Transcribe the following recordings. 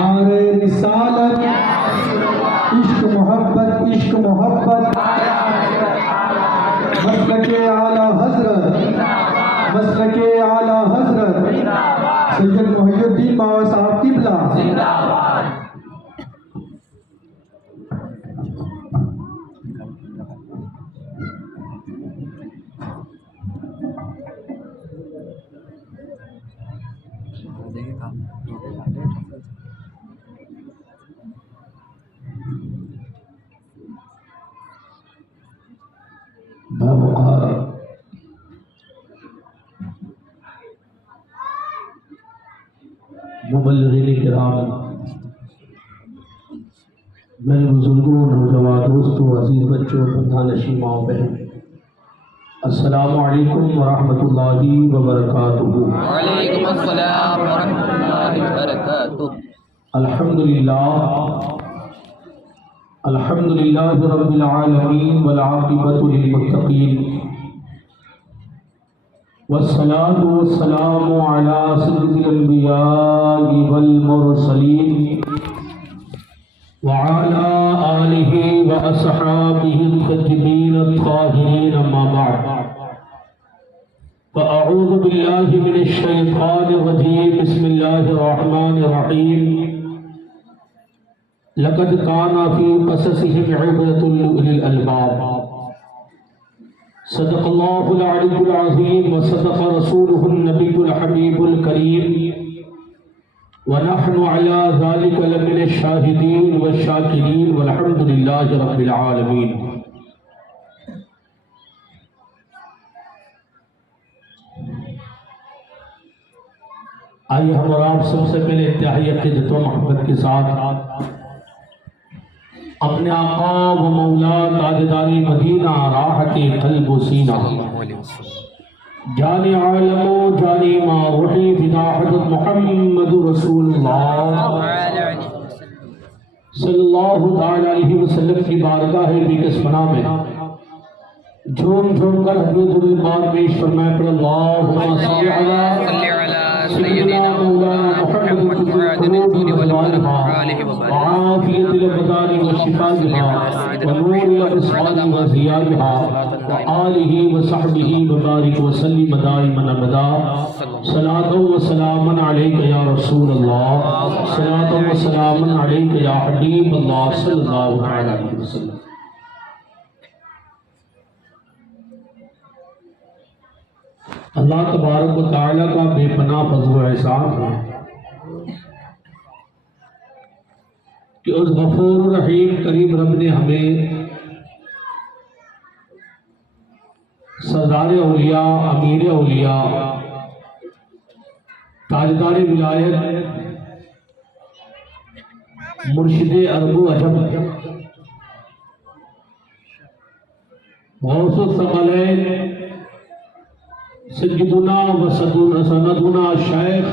नारे रिसालत इश्क मोहब्बत मसलके आला हजरत सैयद मोहिउद्दीन बाबा साहब किबला बावकार मुबल्लिगीन किराम, मेरे बुजुर्गों, नौजवान दोस्तों, अजीज बच्चों, बंधानशी माओ बहन, अस्सलामु अलैकुम वरहमतुल्लाहि वबरकातुहू। वालेकुम अस्सलाम वरहमतुल्लाहि वबरकातुहू। अल्हम्दुलिल्लाहि रब्बिल आलमीन वल आक़िबतु लिल मुत्तक़ीन वस्सलातु वस्सलामु अला सय्यिदिल अंबिया'i वल मुरसलीन व अला आलिहि व अस्हाबिहि अत-तय्यिबीन अत-ताहिरीन, अम्मा बअद। फ़अऊज़ु बिल्लाहि मिनश शैतानिर रजीम, बिस्मिल्लाहिर रहमानिर रहीम। लक़द काना फ़ी क़ससिहिम इब्रतुल लिउलिल अलबाब। सदक़ल्लाहुल अलीयुल अज़ीम व सदक़ रसूलुहुन नबियुल हबीबुल करीम व नहनु अला ज़ालिका लमिनश शाहिदीन व शाकिरीन वल्हम्दुलिल्लाहि रब्बिल आलमीन। आइए हम और आप सबसे पहले इंतहाई अक़ीदत व मोहब्बत के साथ अपने आका व मौला ताजदारी मदीना राहते क़ल्ब व सीना जाने आलमो जाने माँ रूही फिदा हज़रत मुहम्मद रसूलुल्लाह सल्लल्लाहु अलैहि वसल्लम की बारगाह बिकस्मना में झूम झूम कर हज़रत बार पेश फरमाए पर अल्लाहुम्मा सल्ली अला सय्यिदिना मौलाना मुहम्मद वआफियतिल बदानी व शिफाइहा व नूरिल अब्सारी व ज़ियाइहा व आलिहि व सहबिहि व बारिक व सल्लिम दाइमन अबदा। सलातो व सलामन अलैका या रसूल अल्लाह, सलातो व सलामन अलैका या हबीब अल्लाह सल्लल्लाहु अलैहि वसल्लम। अल्लाह तबारक व तआला का बेपनाह फज़्ल व एहसान है कि उस गफूर रहीम करीम रब ने हमें सरदार औलिया, अमीर औलिया, ताजदार विलायत, मुर्शिद अरबो अजब, गौसुस सकलैन, सय्यदुना व सनदुना शेख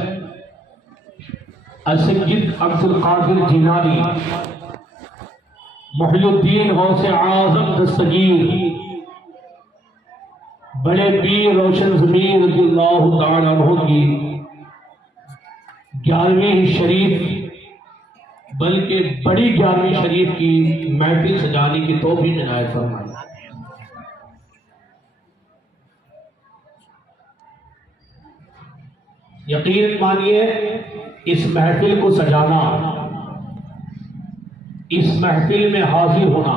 असय्यद अब्दुल कादिर जिलानी मुहिउद्दीन गौसे आज़म दस्तगीर बड़े पीर रोशन ज़मीर रज़ियल्लाहु तआला अन्हु की 11वीं शरीफ बल्कि बड़ी 11वीं शरीफ की महफिल सजाने की तौफीक इनायत फरमाई। यकीन मानिए इस महफिल को सजाना, इस महफिल में हाजिर होना,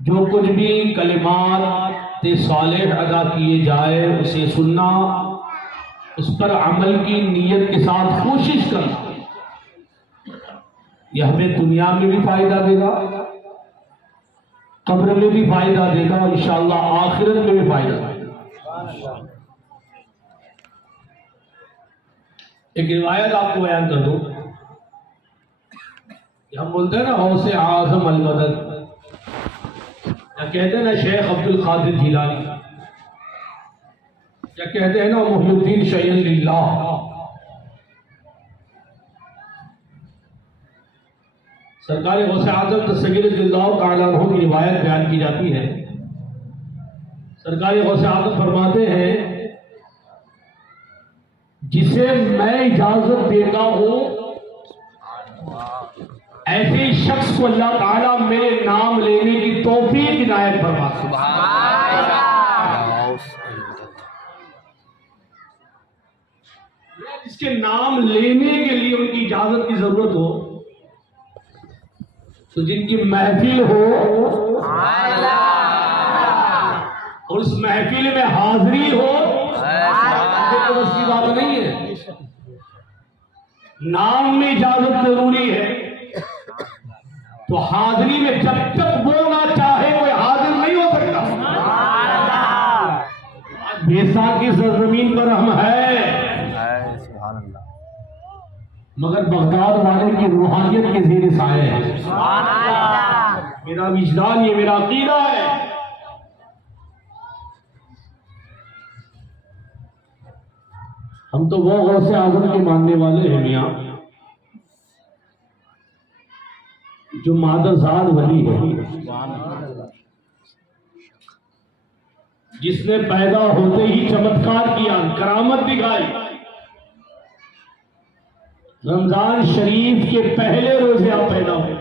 जो कुछ भी कलिमात सालेह अदा किए जाए उसे सुनना, उस पर अमल की नीयत के साथ कोशिश करना, यह हमें दुनिया में भी फायदा देगा, कब्र में भी फायदा देगा, इंशाअल्लाह आखिरत में भी फायदा देगा। एक रिवायत आपको बयान कर दूं, हम बोलते हैं ना गौसे आज़म अल मदद, या कहते हैं ना शेख अब्दुल कादिर जिलानी, या कहते हैं ना मुहिउद्दीन शैयन लिल्लाह। सरकार गौसे आज़म दस्तगीर रज़ियल्लाहु तआला अन्हु की रिवायत बयान की जाती है। सरकार गौसे आज़म फरमाते हैं जिसे मैं इजाजत देता हूं ऐसे शख्स को अल्लाह ताला मेरे नाम लेने की तौफीक इनायत फरमाता है। जिसके नाम लेने के लिए उनकी इजाजत की जरूरत हो, तो जिनकी महफिल हो और उस महफिल में हाजिरी हो, तो उसकी बात नहीं है। नाम में इजाजत जरूरी है, तो हाजिरी में जब तक वो ना चाहे कोई हाजिर नहीं हो सकता। बेसा की सरजमीन पर हम है, मगर बगदाद वाले की रूहानियत के ज़ेर साए है। मेरा विजदान, ये मेरा अकीदा है। हम तो वो गौसे आज़म के मानने वाले हैं मियाँ, जो मादरजाद वली है, जिसने पैदा होते ही चमत्कार किया, करामत दिखाई। रमजान शरीफ के पहले रोजे आप पैदा हुए,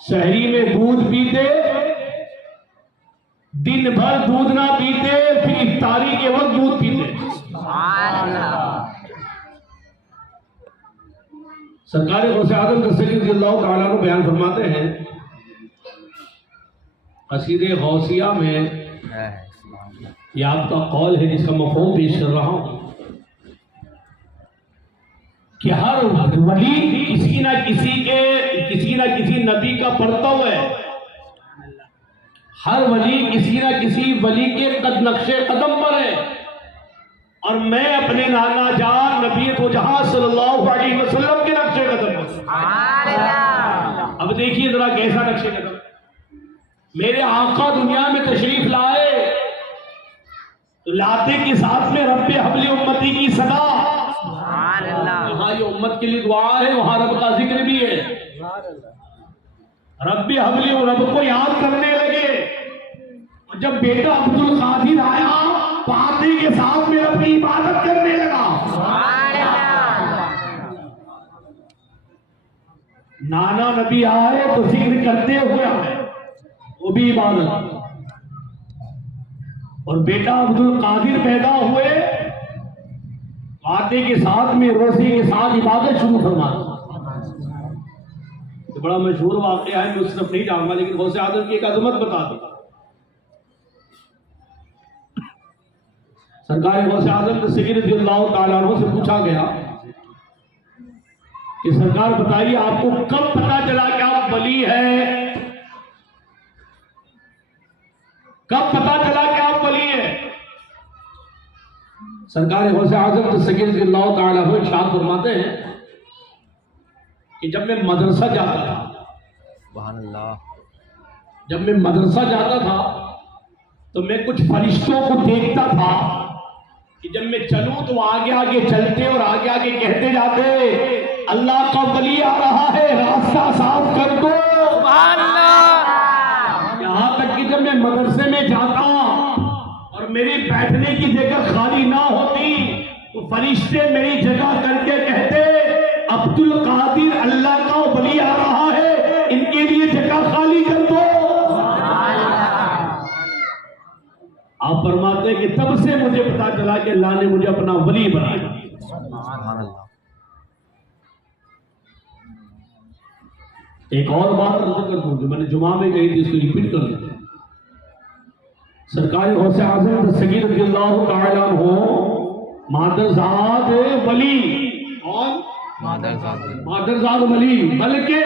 शहरी में दूध पीते, दिन भर दूध ना पीते, फिर इफ्तारी के वक्त दूध पीते। सरकार गौसे आज़म रज़ियल्लाहु ताला को बयान फरमाते हैं कसीदे गौसिया में, ये आपका कौल है जिसका मफ़हूम पेश कर रहा हूं कि हर वली किसी ना किसी नबी का परतव है। हर वली किसी ना किसी वली के नक्शे कदम पर है। और मैं अपने नाना जान नबी तो जहां सल्लल्लाहु अलैहि वसल्लम के नक्शे कदम पर। अब देखिए जरा कैसा नक्शे कदम। मेरे आका दुनिया में तशरीफ लाए तो लाते के साथ में रब्बे हबली उम्मती की सदा, जहां ये उम्मत के लिए दुआ है वहां रब का जिक्र भी है। रब्बे हबली, रब को याद करने लगे। और जब बेटा अब्दुल कादिर आया तो आते के साथ में रब की इबादत करने लगा। नाना नबी आए तो जिक्र करते हुए आए, वो भी इबादत। और बेटा अब्दुल कादिर पैदा हुए, आते के साथ में रोज़े के साथ इबादत शुरू फरमा। तो बड़ा मशहूर वाक़या है, मैं उस तरफ नहीं जाऊंगा, लेकिन गौसे आज़म की एक अज़मत बता दी। सरकार गौसे आज़म रज़ियल्लाहु ताला अन्हु से पूछा गया कि सरकार बताइए आपको कब पता चला कि आप वली है, कब पता चला कि आप वली है? सरकार गौसे आज़म रज़ियल्लाहु ताला अन्हु इरशाद फरमाते हैं कि जब मैं मदरसा जाता था, जब मैं मदरसा जाता था तो मैं कुछ फरिश्तों को देखता था कि जब मैं चलूं तो आगे आगे चलते और आगे आगे कहते जाते, अल्लाह का वली आ रहा है, रास्ता साफ कर दो। यहां तक कि जब मैं मदरसे में जाता और मेरी बैठने की जगह खाली ना होती तो फरिश्ते मेरी जगह करके कहते, अब्दुल कादिर अल्लाह का वली आ रहा है, इनके लिए जगह खाली कर दो। आप फरमाते कि तब से मुझे पता चला कि अल्लाह ने मुझे अपना वली बनाया। एक और बात कर दूं जो मैंने जुमा में कही थी, इसको रिपीट कर दूं। सरकार गौसे आज़म रज़ियल्लाहु ताला अन्हु मादरजाद वली और मादरजाद वली, बल्कि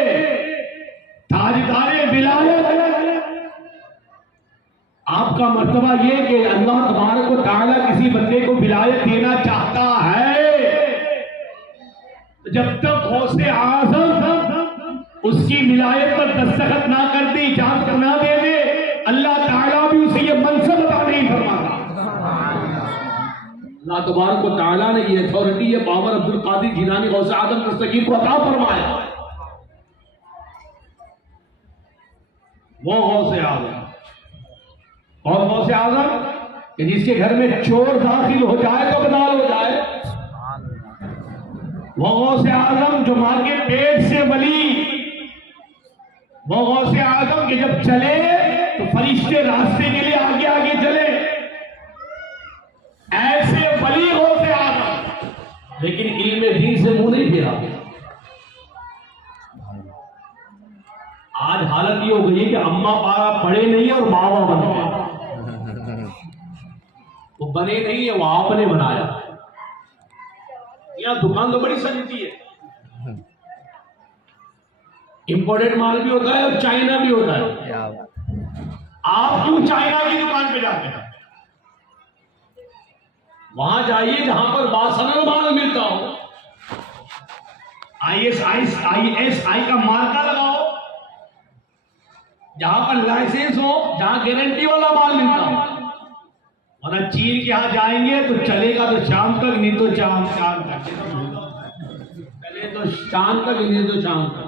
ताजदार विलायत। आपका मर्तबा ये कि अल्लाह तबारक व तआला किसी बंदे को विलायत देना चाहता है, जब तक गौसे आज़म उसकी विलायत पर दस्तखत ना कर दे, इजाजत ना दे दे, अल्लाह ताला भी उसे ये मनसब अता नहीं फरमाता। अल्लाह तबारक व तआला ने ये अथॉरिटी, ये पावर अब्दुल कादिर जिलानी गौसे आज़म दस्तगीर को अता फरमाया। वो गौसे आज़म और गौसे आज़म कि जिसके घर में चोर दाखिल हो जाए तो बदनाम हो जाए। वो गौसे आजम जो मां के पेट से वली, वो गौसे आजम के जब चले तो फरिश्ते रास्ते के लिए आगे आगे चले, ऐसे वली गौसे आजम, लेकिन इल्म दीन से मुंह नहीं फेरा। आज हालत ये हो गई कि अम्मा पारा पढ़े नहीं है और बाबा बन गए। वो बने नहीं है, वो आपने बनाया। यहाँ दुकान तो बड़ी सजती है, इंपोर्टेड माल भी होता है और चाइना भी होता है। आप क्यों चाइना की दुकान पे जाते हैं? वहां जाइए जहां पर बासनल माल मिलता हो, ISI का मार्का लगाओ, जहां पर लाइसेंस हो, जहां गारंटी वाला माल मिलता हो। वरना चीन के यहां जाएंगे तो चलेगा तो शाम तक, नहीं तो शाम तक, पहले तो शाम तक, नहीं तो शाम तक।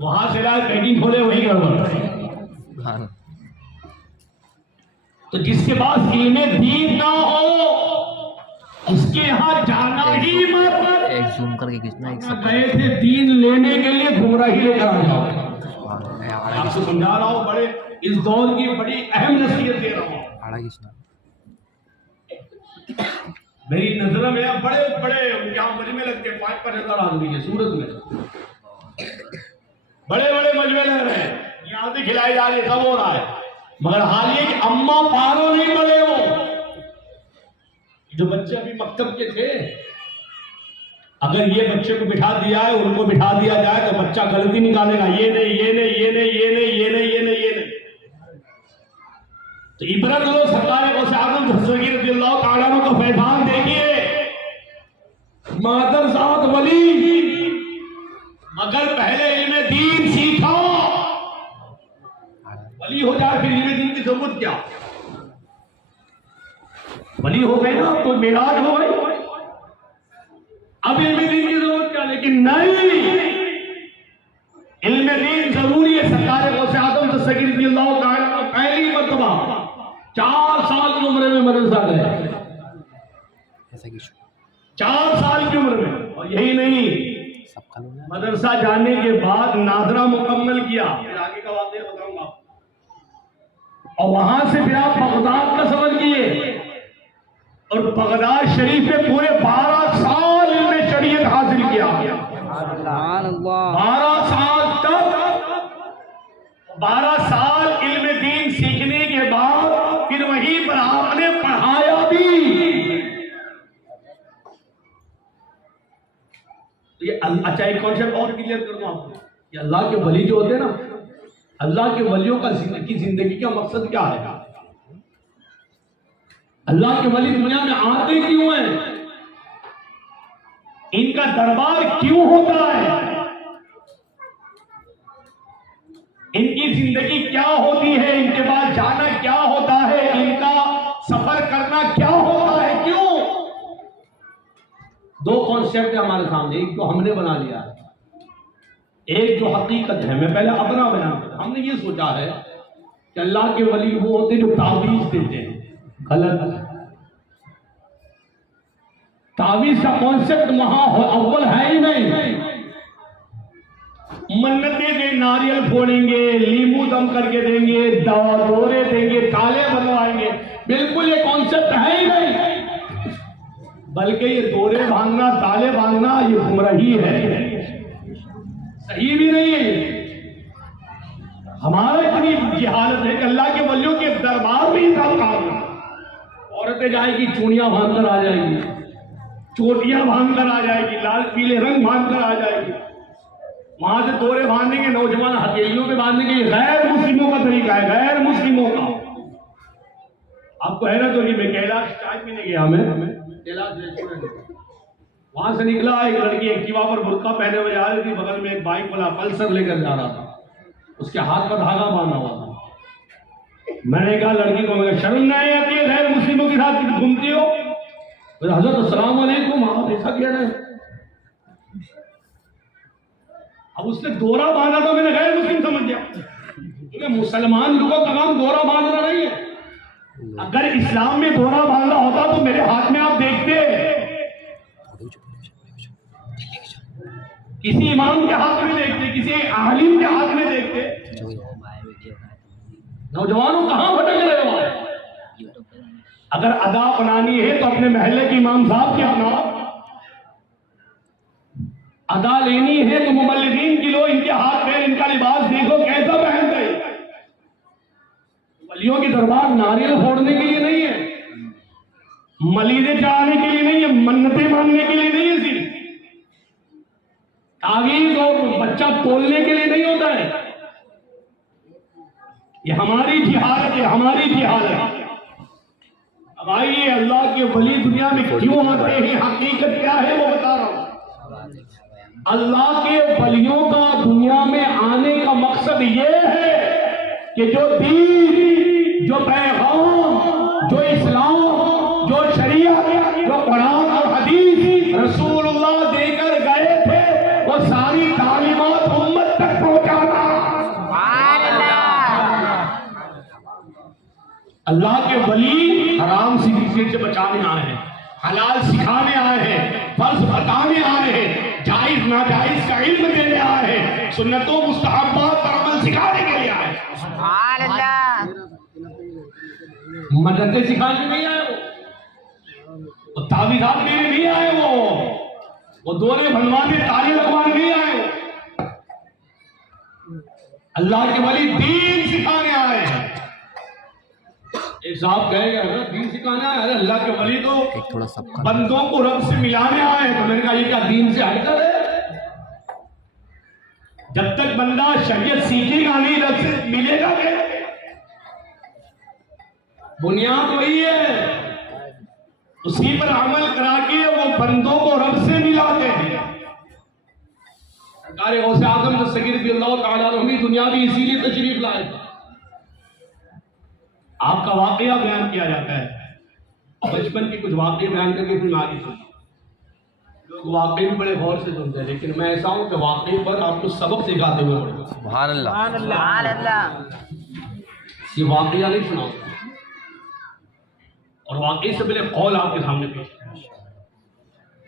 वहां से लाए पैकिंग खोले वही गड़बड़। तो जिसके पास इल्मे दीन ना हो उसके यहाँ जाना ही मत। एक जूम करके खींचना, एक सब गए थे दीन लेने के लिए, गुमराही लेकर आ जाओ। आपको समझा रहा हूँ, बड़े इस दौर की बड़ी अहम नसीहत दे रहा हूँ। मेरी नजर में बड़े बड़े यहाँ मजमे लगते हैं, 5,000 आदमी के सूरत में बड़े बड़े मजमे लग रहे हैं, यहाँ से खिलाई जा रही, सब हो रहा है, मगर हाल ये कि अम्मा पारो नहीं पड़े। वो जो बच्चे अभी मकतब के थे, अगर ये बच्चे को बिठा दिया है, उनको बिठा दिया जाए तो बच्चा गलती निकालेगा, ये नहीं, ये नहीं, ये नहीं, ये नहीं, ये नहीं, ये नहीं, ये नहीं। तो इबरत लो, सरकार गौसे आजम दस्तगीर रज़ियल्लाहु ताला अन्हु का फैजान देखिए, मादर साथ वली, मगर पहले इल्मे दीन सीखो, वली हो जाए फिर इल्मे दीन की जरूरत क्या? वली हो गए ना तो मेराज हो गई, अब इल्मे दीन की जरूरत क्या? लेकिन नहीं, इल्मे दीन जरूरी है। सरकार गौसे आजम दस्तगीर रज़ियल्लाहु ताला अन्हु पहली मर्तबा 4 साल की उम्र में मदरसा गए, 4 साल की उम्र में। और यही नहीं, मदरसा जाने के बाद नादरा मुकम्मल किया, फिर आगे का वाक़या बताऊंगा, और वहां से फिर आप बगदाद का सफर किए, और बगदाद शरीफ में पूरे 12 साल इल्मे शरीयत हासिल किया। 12 साल तक, 12 साल इल्मे दीन सीखने के बाद फिर वहीं पर आपने पढ़ाया भी। ये अच्छा, एक कॉन्सेप्ट और क्लियर कर दूं आपको, ये अल्लाह के वली जो होते हैं ना, अल्लाह के वलियों का जिंदगी का मकसद क्या है? अल्लाह के वली दुनिया में आते क्यों हैं? इनका दरबार क्यों होता है? इनकी जिंदगी क्या होती है? इनके बाद जाना क्या होता है? इनका सफर करना क्या होता है? क्यों? 2 कॉन्सेप्ट है हमारे सामने, एक तो हमने बना लिया है, एक जो हकीकत है। मैं पहले अपना बना, हमने ये सोचा है कि अल्लाह के वली वो होते जो तावीज देते हैं। गलत। तावीज का कॉन्सेप्ट वहां अव्वल है ही नहीं। मन्नतें दे, नारियल फोड़ेंगे, लींबू दम करके देंगे, दौरे देंगे, ताले बनवाएंगे, बिल्कुल ये कॉन्सेप्ट है ही नहीं। बल्कि ये दौरे भांगना, ताले भांगना, ये गुमराही है, सही भी नहीं है। हमारा इतनी हालत है कि अल्लाह के वलियों के दरबार में ही सब काम है। औरतें जाएगी, चूड़ियां बांध कर आ जाएगी, चोटियां बांध कर आ जाएगी, लाल पीले रंग बांध कर आ जाएगी, वहां से दौरे बांधने के, नौजवान हथेलियों पे बांधने के, गैर मुस्लिमों का तरीका है, गैर मुस्लिमों का। आपको हैरत होगी, मैं कैलाश चाय पीने गया, मैं कैलाश रेस्टोरेंट, वहां से निकला, एक लड़की एक्टिवा पर बुर्का पहने हुए जा रही थी, बगल में एक बाइक वाला पल्सर लेकर जा रहा था, उसके हाथ पर धागा बांधा हुआ था। मैंने कहा लड़की को, मैं शर्म नहीं आती है गैर मुस्लिमों के साथ घूमती हो? हजरत अस्सलाम वालेकुम, आप ऐसा कह रहे हैं? अब उसने दोरा बांधा तो मैंने गैर मुस्लिम समझ गया। क्योंकि मुसलमान लोगों का काम दोहरा बांधना नहीं है। अगर इस्लाम में दोहरा बांधना होता तो मेरे हाथ में आप देखते, किसी इमाम के हाथ में देखते, किसी आलिम के हाथ में देखते। नौजवानों कहां भटक रहे हो? अगर अदा अपनानी है तो अपने महल्ले के इमाम साहब के अपनाओ, अदा लेनी है तो मुबल्लिगीन की लो, इनके हाथ में इनका लिबास देखो कैसा पहन गए। वलियों की दरबार नारियल फोड़ने के लिए नहीं है, मलीदे चढ़ाने के लिए नहीं है, मन्नतें मांगने के लिए नहीं है, सिर्फ तावीज़ और बच्चा तोलने के लिए नहीं होता है। ये हमारी जिहालत है, हमारी जिहालत। अब आइए, अल्लाह के वली दुनिया में क्यों आते हैं, हकीकत क्या है वो बता रहा हूं। अल्लाह के वलियों का दुनिया में आने का मकसद ये है कि जो दीन, जो पैगाम, जो इस्लाम, जो शरीयत, जो कुरान और हदीस रसूलुल्लाह देकर गए थे, वो सारी तालीमात उम्मत तक पहुंचाना। अल्लाह के वली हराम से बचाने आए हैं, हलाल सिखाने आए हैं, फर्ज बताने आए हैं, जायज नाजायज का इल्म देने आए हैं, सुन्नतों मुस्तहब्बात पर अमल सिखाने के लिए आए हैं। मददें सिखाने नहीं आए वो तावीज़ात देने नहीं आए, वो दोने बनवाने, ताले लगवाने नहीं आए। अल्लाह के वली दीन सिखाने आए हैं। एक साहब कहेगा दीन सिखाने आए, अरे अल्लाह के वली तो थोड़ा सबका बंदों को रब से मिलाने आए हैं। तो मैंने कहा ये क्या दीन से हटकर है? जब तक बंदा शरीयत सीखेगा नहीं, रब से मिलेगा क्या? बुनियाद वही है, उसी पर अमल करा के वो बंदों को रब से मिलाते हैं। सरकार गौसे आजम दस्तगीर रज़ियल्लाहु तआला अन्हु भी दुनिया भी इसीलिए तशरीफ लाए। आपका वाकया बयान किया जाता है, बचपन के कुछ वाकये बयान करके फिर आगे सुनिए। लोग वाकये भी बड़े गौर से सुनते हैं, लेकिन मैं ऐसा हूं कि वाकये पर आपको सबक सिखाते हुए पढ़ो। सुभान अल्लाह। ये वाकया नहीं सुनाऊंगा, और वाकई से पहले कौल आपके सामने पेश किया।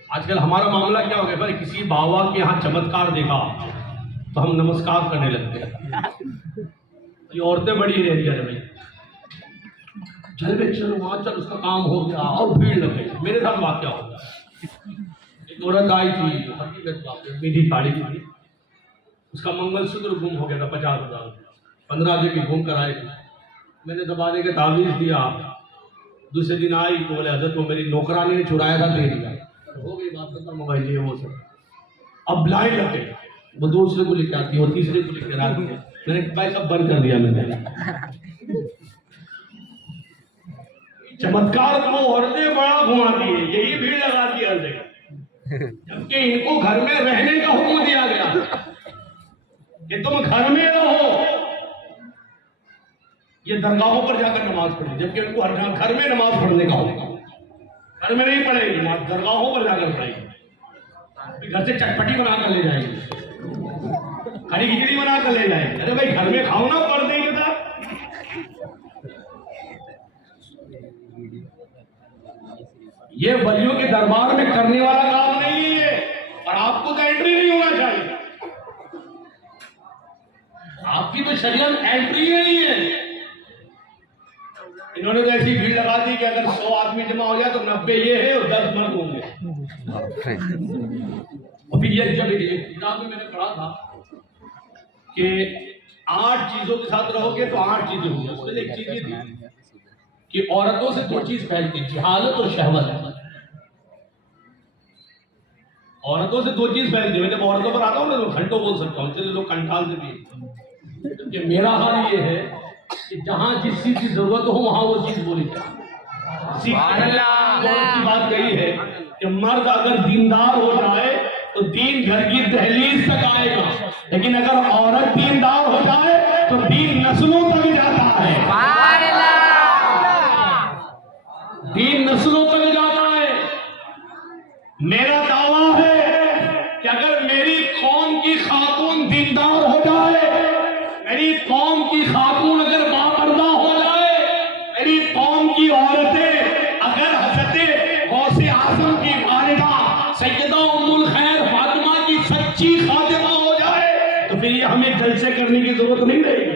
आजकल हमारा मामला क्या हो गया, भाई किसी बाबा के यहाँ चमत्कार देखा तो हम नमस्कार करने लगते हैं। ये औरतें बड़ी रहती है भाई, चल बे चलो वहां चल, उसका काम हो गया और भीड़ लग गई। मेरे साथ वाकया हो गया, एक औरत आई थी, हकीकत बात है, मेरी साड़ी थी, उसका मंगलसूत्र गुम हो गया था, 50,000 रुपया 15 दिन की घूम कर आई थी। मैंने दबाने के तावीज़ दिया, दूसरे दिन आई तो बोले हजरत वो मेरी नौकरानी ने चुराया था, दे दिया। हो गई बात खत्म, मोबाइल ये वो सब। अब लाइन लग गई, वो दूसरे को लेकर आती है, वो तीसरे को लेकर आती है। मैंने भाई सब बंद कर दिया मैंने। चमत्कार को औरतें बड़ा घुमाती है, यही भीड़ लगाती है हर जगह, जबकि इनको घर में रहने का हुक्म दिया गया कि तुम घर में रहो। ये दरगाहों पर जाकर नमाज पढ़े, जबकि उनको घर में नमाज पढ़ने का हुक्म। घर में नहीं पढ़ेगी, दरगाहों पर जाकर पढ़ेगी। घर से चटपटी बनाकर ले जाएगी, हरी खिचड़ी बनाकर ले जाएगी। अरे भाई घर में खाओ ना पर्दे के साथ। ये वलियों के दरबार में करने वाला काम नहीं है, और आपको तो एंट्री नहीं होना चाहिए। आपकी तो शरीयत एंट्री नहीं है। इन्होंने तो ऐसी भीड़ लगा दी कि अगर 100 आदमी जमा हो जाए तो 90 ये है और 10 मर्द होंगे। अभी ये जब एक किताब में मैंने पढ़ा था कि 8 चीजों के साथ रहोगे तो 8 चीजें होंगी। उसमें एक चीज ये थी कि औरतों से 2 चीज फैलती, जिहालत और शहवत। औरतों से 2 चीज फैलती है। जब औरतों पर आता हूँ ना तो घंटों बोल सकता हूँ, चलिए लोग कंटाल से भी। मेरा हाल ये है कि जहां जिस चीज की जरूरत हो वहां वो चीज बोली जाए। बात यही है कि मर्द अगर दीनदार हो जाए तो दीन घर की दहलीज तक आएगा, लेकिन अगर औरत दीनदार हो जाए तो दीन नस्लों तक जाता है। दीन नस्लों तक जाता है। मेरा दावा है कि अगर मेरी कौम की खातून दीनदार हो जाए, मेरी कौम की आजम की वालिदा सैयदा उम्मुल खैर फातिमा की सच्ची खातिमा हो जाए तो फिर ये हमें जलसे करने की जरूरत नहीं रहेगी,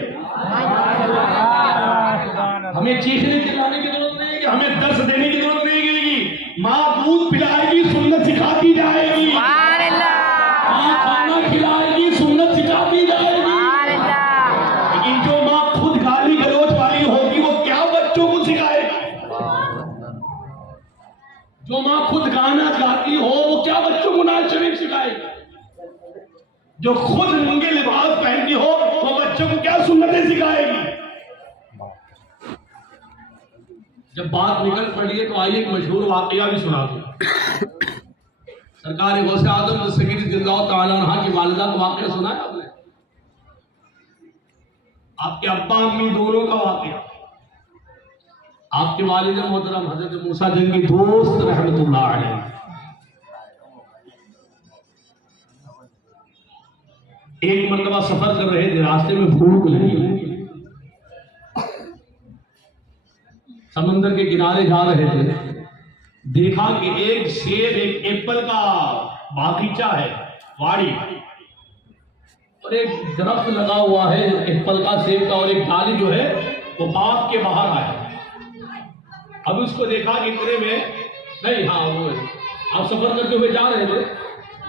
हमें चीखने चिल्लाने की जरूरत नहीं है, हमें दर्श देने की जरूरत नहीं रहेगी। माँ दूध पिलाएगी, सुन्नत सिखाती जाएगी, माँ खाना खिलाएगी, सुन्नत सिखाती जाएगी। लेकिन जो माँ खुद गाली गलौज वाली होगी वो क्या बच्चों को सिखाएगी? जो माँ खुद गाना गाती हो वो क्या बच्चों को नाच शरीफ सिखाएगी? जो खुद नंगे लिबास पहनती हो वो बच्चों को क्या सुन्नतें सिखाएगी? जब बात निकल पड़ी है तो आइए एक मशहूर वाकया भी सुना दूं। सरकार गौसे आजम सगीर रज़ियल्लाहु तआला अन्हा की वालिदा का वाकया सुना है आपने? आपके अब्बा अम्मी दोनों का वाकया। आपके वालिद मोहतरम हजरत मूसा जन की दोस्त रहमतुल्लाह अलैह एक मरतबा सफर कर रहे थे, रास्ते में भूख लगी, समंदर के किनारे जा रहे थे, देखा कि एक सेब, एक एप्पल का बागीचा है, वाड़ी, और एक दरख्त लगा हुआ है एप्पल का, सेब का, और एक डाली जो है वो बाग के बाहर आया। अब उसको देखा कि इतने में नहीं, हाँ वो आप सफर करते हुए जा रहे थे,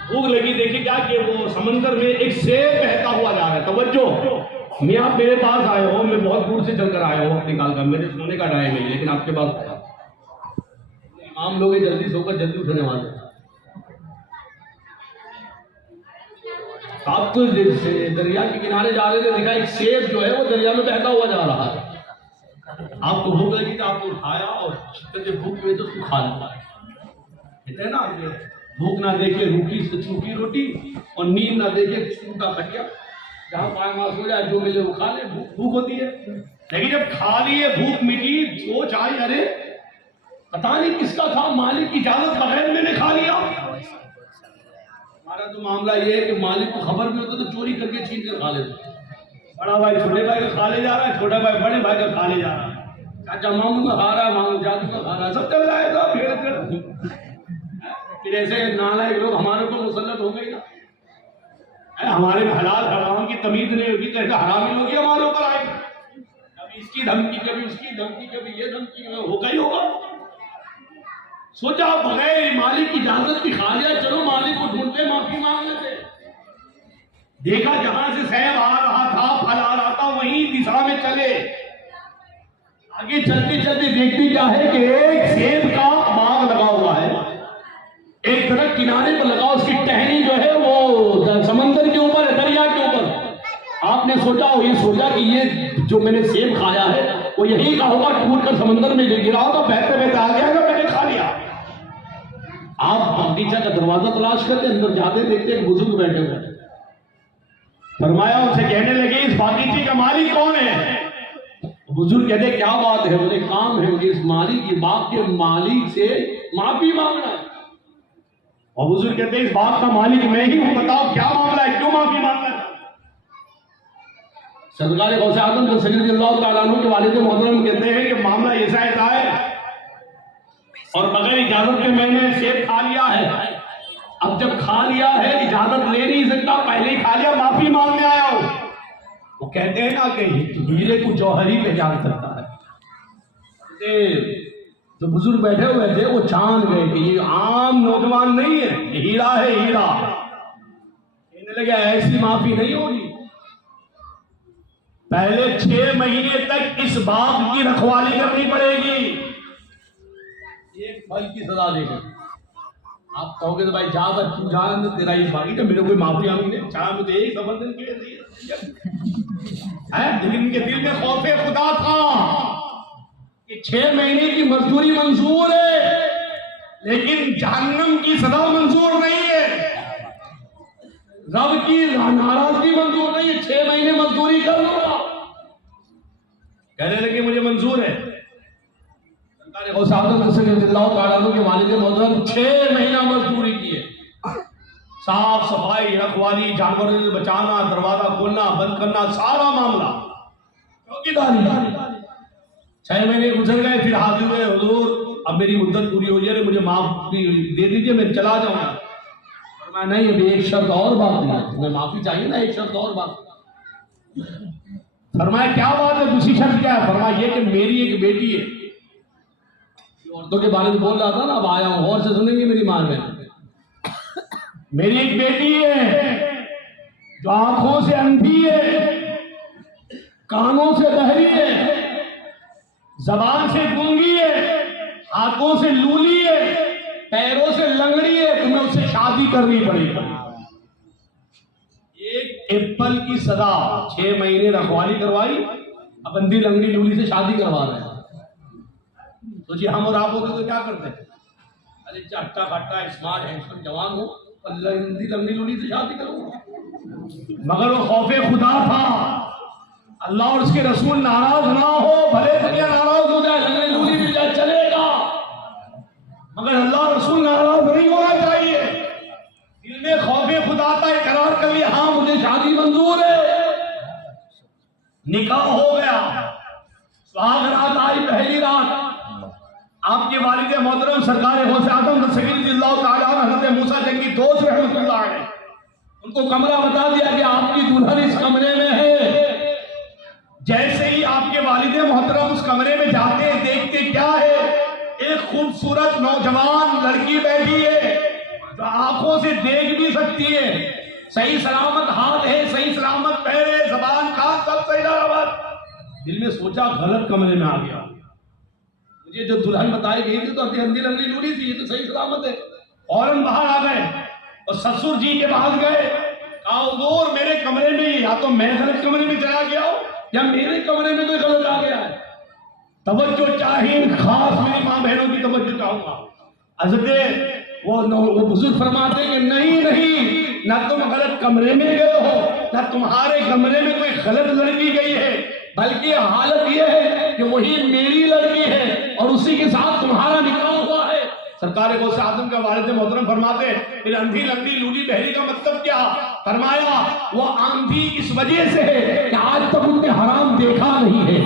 भूख लगी, देखी क्या कि वो समंदर में एक सेब बहता हुआ जा रहा है। तवज्जो, मैं आप मेरे पास आए हो, मैं बहुत दूर से चलकर आया हूँ निकाल कर, मेरे सोने का टाइम है, लेकिन आपके पास आम लोग जल्दी सोकर जल्दी उठने वाले, आप तो दरिया के किनारे जा रहे थे, देखा एक सेब जो है वो दरिया में बहता हुआ जा रहा है। आपको भूख लगी तो आपको उठाया और भूख हुई तो उसको खा लिया। कहते हैं ना, भूख ना देखे रूखी से सूखी रोटी और नींद ना देखे सूखा खटिया, जहाँ पाए मास हो जाए जो मिले वो खा ले, भूख होती है। लेकिन जब खा लिए, भूख मिटी, सोच आई अरे पता नहीं किसका था, मालिक की इजाजत बगैर मैंने खा लिया। हमारा तो मामला ये है कि मालिक को खबर भी होता तो चोरी करके छीन कर खा लेते। बड़ा भाई छोटे भाई का खा ले जा रहा है, छोटा भाई बड़े भाई का खा ले जा रहा है, चाचा मामू का खा रहा है, मामू जादू का खा रहा है, सब चल रहा है। तो फिर ऐसे नालायक लोग हमारे ऊपर मुसल्लत हो गए ना, हमारे में हलाल हराम की तमीज नहीं होगी तो ऐसे हरामी लोग ही हमारे ऊपर आएंगे, कभी इसकी धमकी, कभी उसकी धमकी, कभी ये धमकी, होगा ही होगा। सोचा बगैर मालिक की इजाजत की खा लिया, चलो मालिक को ढूंढते, माफी मांग लेते। देखा जहां से सेब आ रहा था, फल आ रहा था, वही दिशा में चले। आगे चलते चलते देखते क्या है कि एक सेब का बाग लगा हुआ है, एक दरख्त किनारे पर लगा, उसकी टहनी जो है वो समंदर के ऊपर है, दरिया के ऊपर। आपने सोचा, ये सोचा कि ये जो मैंने सेब खाया है वो यही का होगा, टूट कर समंदर में गिरा होगा, बहते बहते आ गया, मैंने खा लिया। आप बगीचा का दरवाजा तलाश करके अंदर जाते, देखते एक बुजुर्ग बैठे हुए, फरमाया, उनसे कहने लगे इस बागीचे का मालिक कौन है? बुजुर्ग कहते क्या बात है? बोले काम है मुझे इस मालिक, ये बाग के मालिक से माफी मांगना है। और बुजुर्ग कहते इस बाग का मालिक मैं ही हूं, बताओ क्या मामला है, क्यों माफी मांगना है? सरकार गौसे आजम रज़ियल्लाहु तआला अन्हु के वालिद मोहतरम कहते हैं कि मामला ऐसा है और बगैर इजाजत के मैंने सेब खा लिया है। अब जब खा लिया है, इजाजत ले नहीं सकता, पहले ही खा लिया, माफी मांगने आया हूं। वो कहते हैं ना कि हीरे को जौहरी पहचान सकता है। जो बुजुर्ग बैठे हुए थे वो जान गए कि ये आम नौजवान नहीं है, ये हीरा है, हीरा। कहने लगे ऐसी माफी नहीं होगी, पहले 6 महीने तक इस बाग की रखवाली करनी पड़ेगी, एक फल की सजा देगा। आप कहोगे तो भाई जा तू जान, तेरा ये बागी, मेरे कोई माफी आऊंगी नहीं, चाहे मुझे एक समर्थन के लिए, लेकिन इनके दिल में खौफे खुदा था कि 6 महीने की मजदूरी मंजूर है, लेकिन जहन्नम की सजा मंजूर नहीं है, रब की नाराजगी मंजूर नहीं है। 6 महीने मजदूरी कर लूंगा, कहने लगे मुझे मंजूर है। के वालिद मोहतरम 6 महीना मजदूरी की है, साफ सफाई, रखवाली, जानवरों से बचाना, दरवाजा खोलना बंद करना, सारा मामला चौकीदारी। 6 महीने गुजर गए, फिर हाजिर हुए, हुजूर अब मेरी मुद्दत पूरी हो जाए, मुझे माफी दे दीजिए, मैं चला जाऊंगा। फरमाया नहीं, अभी एक शर्त और बाकी है, तुम्हें माफी चाहिए ना, एक शर्त और बात। फरमाया क्या बात है, दूसरी शर्त क्या है? फरमाया ये कि मेरी एक बेटी है, औरतों के बारे में बोल रहा था ना, अब आया हूं, और से सुनेंगे मेरी मां में। मेरी एक बेटी है जो आंखों से अंधी है, कानों से बहरी है, जबान से गूंगी है, हाथों से लूली है, पैरों से लंगड़ी है, तुम्हें उससे शादी करनी पड़ेगी। एक एप्पल की सदा 6 महीने रखवाली करवाई, अब अंधी लंगड़ी लूली से शादी करवा रहे हैं। तो जी हम और आप होते तो क्या करते हैं? अरे चट्टा खट्टा स्मार्ट हैंडसम जवान हो, अंधी लंगड़ी लूली से शादी करूंगा। मगर वो खौफे खुदा था, अल्लाह और उसके रसूल नाराज ना हो, भले दुनिया नाराज हो जाए, लंगड़ी लूली मिल जाए चलेगा, मगर अल्लाह रसूल नाराज नहीं होना चाहिए। दिल में खौफे खुदा का इकरार कर लिया, हाँ मुझे शादी मंजूर है, निकाह हो गया, सुहाग रात आई, पहली रात आपके वालिद मोहतरम सरकार गौसे आजम रसूलुल्लाह ताला हज़रत मूसा जंगी दोस्त रहमतुल्लाह अलैह, उनको कमरा बता दिया कि आपकी दुल्हन इस कमरे में है। जैसे ही आपके वालिद मोहतरम उस कमरे में जाते हैं, देखते क्या है, एक खूबसूरत नौजवान लड़की बैठी है जो आंखों से देख भी सकती है, सही सलामत हाथ है, सही सलामत पैर है, जबान कान सब सही सलामत। दिल में सोचा गलत कमरे में आ गया, मुझे जो दुल्हन बताई गई थी तो अंधी लंगड़ी लूली थी, ये तो सही सलामत है। फौरन बाहर आ गए और ससुर जी के पास गए, कहा हुजूर मेरे कमरे में, या तो मैं गलत कमरे में चला गया हो या मेरे कमरे में कोई गलत आ गया है। तवज्जो चाहिए, खास मेरी मां बहनों की तवज्जो चाहूंगा। हज़रत वो बुजुर्ग फरमाते कि नहीं नहीं, ना तुम गलत कमरे में गए हो, ना तुम्हारे कमरे में कोई गलत लड़की गई है, बल्कि हालत यह है कि वही मेरी लड़की है और उसी के साथ तुम्हारा निकाह हुआ है। सरकार गौसे आजम का वालिद मोहतरम फरमाते, फिर अंधी लंगड़ी लूली बहरी का मतलब क्या? फरमाया वो आंधी इस वजह से है कि आज तक उसने हराम देखा नहीं है,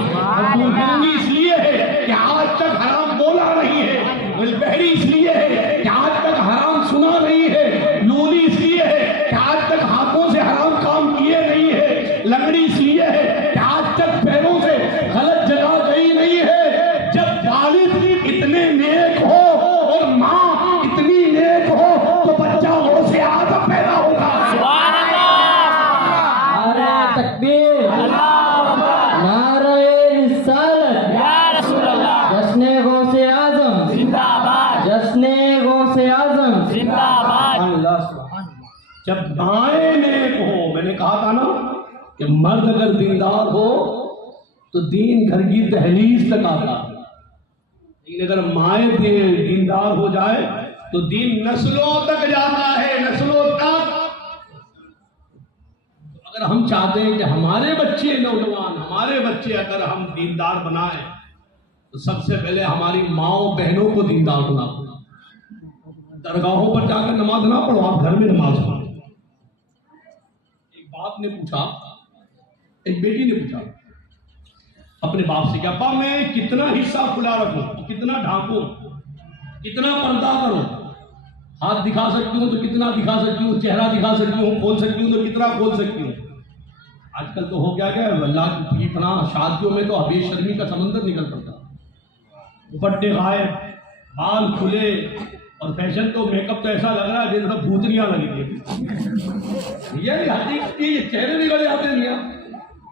लूली इसलिए है कि आज तक हराम बोला नहीं है, बहरी इसलिए है कि आज तक हराम सुना नहीं है, लूली इसलिए है कि आज तक हाथों से हराम काम किए नहीं है, लंगड़ी इसलिए है कि आज तक पैरों से गलत जगह गई नहीं है। जब वालिद इतने नेक हो और माँ इतनी नेक हो तो बच्चा गौसे आजम पैदा होगा। नारे तकबीर, नारे रिसालत, जश्ने गौसे आजम जिंदाबाद, जश्ने गौसे आजम जिंदाबाद। जब माए नेक हो, मैंने कहा था ना कि मर्द अगर दीनदार हो तो दीन घर की दहलीज तक आता है, लेकिन अगर माए दीनदार हो जाए तो दीन नस्लों तक जाता है, नस्लों तक। अगर हम चाहते हैं कि हमारे बच्चे नौजवान, हमारे बच्चे अगर हम दीनदार बनाए तो सबसे पहले हमारी माओ बहनों को दीनदार बनाओ। दरगाहों पर जाकर नमाज ना पढ़ो, आप घर में नमाज पढ़ो। एक बाप ने पूछा, एक बेटी ने पूछा अपने बाप से, क्या अब्बा मैं कितना हिस्सा खुला रखूं, कितना ढांकूं, कितना पर्दा करूं, हाथ दिखा सकती हूँ तो कितना दिखा सकती हूँ, चेहरा दिखा सकती हूँ, खोल सकती हूँ तो कितना खोल सकती हूँ। आजकल तो हो क्या अल्लाह की पनाह, शादियों में तो हबे शर्मी का समंदर निकल पड़ता, दुपट्टे गायब, बाल खुले, और फैशन तो मेकअप तो ऐसा लग रहा है जैसे भूतनियां लगी थी, ये चेहरे निकल जाते हैं,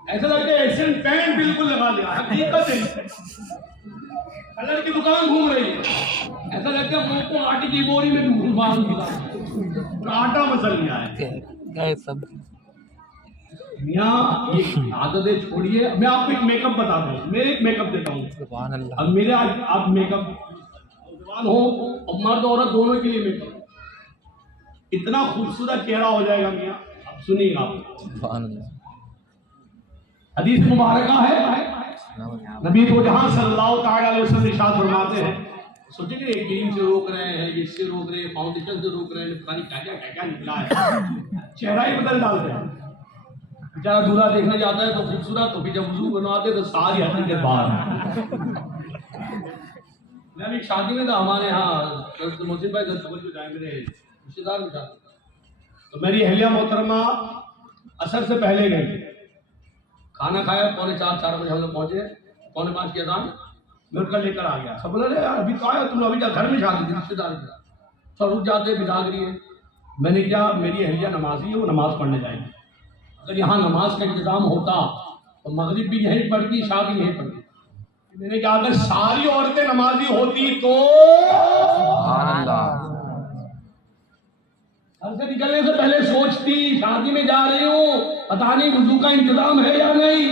ऐसा लगता है एशियन पेंट बिल्कुल लगा लिया, हकीकत है कलर की दुकान घूम रही है, ऐसा लगता है मुंह को आटे की बोरी में घुसा आटा मसल लिया है सब। मियाँ ये आदतें छोड़िए। मैं आपको एक मेकअप बताता हूँ, मैं एक मेकअप देता हूँ। अब मेरे आज आप मेकअप जवान हो और मर्द औरत दोनों के लिए मेकअप, इतना खूबसूरत चेहरा हो जाएगा मियाँ। अब सुनिए आप, हदीस मुबारका है, नबी तो जहां सल्लल्लाहु अलैहि वसल्लम इरशाद फरमाते हैं, सोचेंगे एक क्रीम से रोक रहे हैं, इससे रोक रहे हैं, फाउंडेशन से रोक रहे हैं, पता नहीं क्या क्या निकला है, चेहरा ही बदल डालते हैं। बेचारा दूल्हा देखने जाता है तो खूबसूरत, तो फिर जब वजू बनवाते तो सारी हकीकत बाहर। मैं अभी शादी में था हमारे यहाँ मुसीब भाई समझ में जाए मेरे रिश्तेदार में था, तो मेरी अहलिया मोहतरमा असर से पहले गई, खाना खाया, 4:45 बजे हम लोग पहुंचे, 4:45 के अजान मैं उनका लेकर आ गया। सब बोले यार अभी तो आया तुम, अभी जा, घर में शादी थी रिश्तेदार के साथ, सब रुक जाते बिदाग रही है। मैंने क्या, मेरी अहलिया नमाजी है, वो नमाज पढ़ने जाएगी, अगर यहाँ नमाज का इंतजाम होता तो मगरिब भी यहीं पढ़ती, इशा भी यहीं पढ़ती। मैंने कहा अगर सारी औरतें नमाजी होती तो घर से निकलने से पहले सोचती शादी में जा रही हूँ, पता नहीं वुजू का इंतजाम है या नहीं,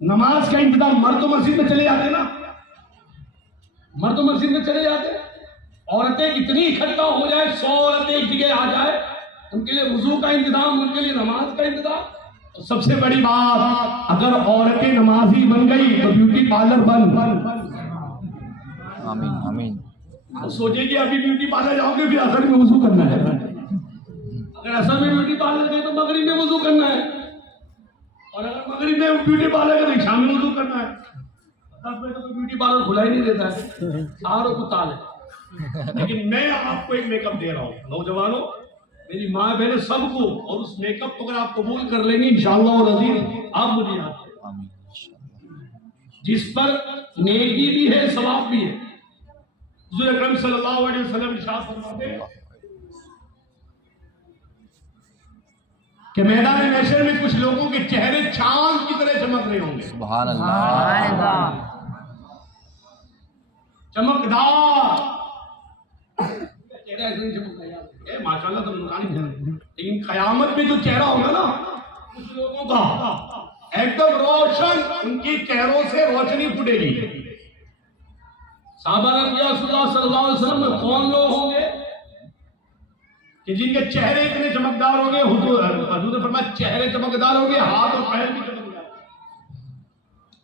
नमाज का इंतजाम। मर्द तो मस्जिद में चले जाते ना, मर्द तो मस्जिद में चले जाते, औरतें कितनी इकट्ठा हो जाए, 100 औरतें एक जगह आ जाए, उनके लिए वुजू का इंतजाम, उनके लिए नमाज का इंतजाम। तो सबसे बड़ी बात, अगर औरतें नमाजी बन गई तो ब्यूटी पार्लर बंद। आमीन आमीन। तो सोचेगी अभी ब्यूटी पार्लर जाओगे फिर असर में वुजू करना है, अगर असर में ब्यूटी पार्लर गए तो मगरिब में वुजू करना है, और अगर मगरिब में ब्यूटी पार्लर गए तो शाम में वुजू करना है। 10 बजे तो कोई ब्यूटी पार्लर खुला ही नहीं देता है, सारों को ताल है। लेकिन मैं आपको एक मेकअप दे रहा हूँ नौजवानों, मेरी माँ बहने सबको, और उस मेकअप को अगर आप कबूल कर लेंगे इंशाअल्लाह और अज़ीज़, आप मुझे याद करें, जिस पर नेकी भी है सवाब भी है। हुज़ूर अकरम सल्लल्लाहु अलैहि वसल्लम इरशाद फरमाते हैं कि मैदान महशर में कुछ लोगों के चेहरे चांद की तरह चमक रहे होंगे, सुभान अल्लाह, चमकदार चेहरा, ऐसे नहीं चमकता यार, माशाल्लाह तो नुरानी चेहरा, लेकिन कयामत में जो चेहरा होगा ना कुछ लोगों का एकदम रोशन, उनके चेहरों से रोशनी फूटेगी। साहबा ने किया सल्लल्लाहु अलैहि वसल्लम में कौन लोग होंगे कि जिनके चेहरे इतने चमकदार होंगे, हुजूर ने फरमाया चेहरे चमकदार होंगे, हाथ और पैर भी चमकदार,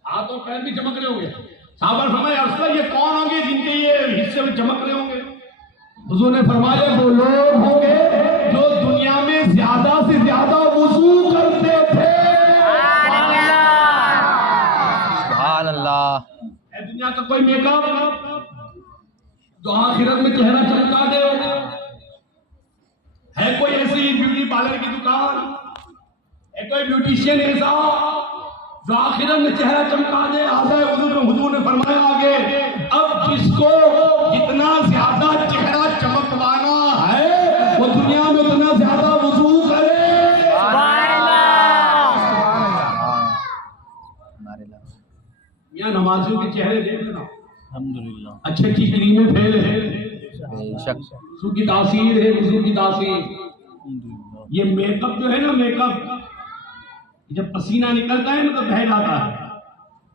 हाथ और पैर भी चमक रहे होंगे। साहबा ने फरमाया रसूल ये कौन होंगे जिनके ये हिस्से में चमक रहे होंगे? हुजूर ने फरमाया वो लोग होंगे जो दुनिया में ज्यादा से ज्यादा वुजू करते थे। सुभान अल्लाह। दुनिया का कोई मेकअप जो आखिरत में चेहरा चमका दे, है कोई ऐसी ब्यूटी पार्लर की दुकान, है कोई ब्यूटिशियन ऐसा जो आखिरत में चेहरा चमका दे? हुजूर ने फरमाया आगे, अब जिसको जितना ज्यादा चेहरा चमकवाना है वो दुनिया में उतना ज्यादा वुजू करे। यहाँ नमाजियों के चेहरे देख लेना, अल्हम्दुलिल्लाह, अच्छी अच्छी क्रीमें फैल है, बेशक, वुजू की तासीर है, वुजू की तासीर। ये मेकअप जो है ना, मेकअप जब पसीना निकलता है ना तो बह जाता है,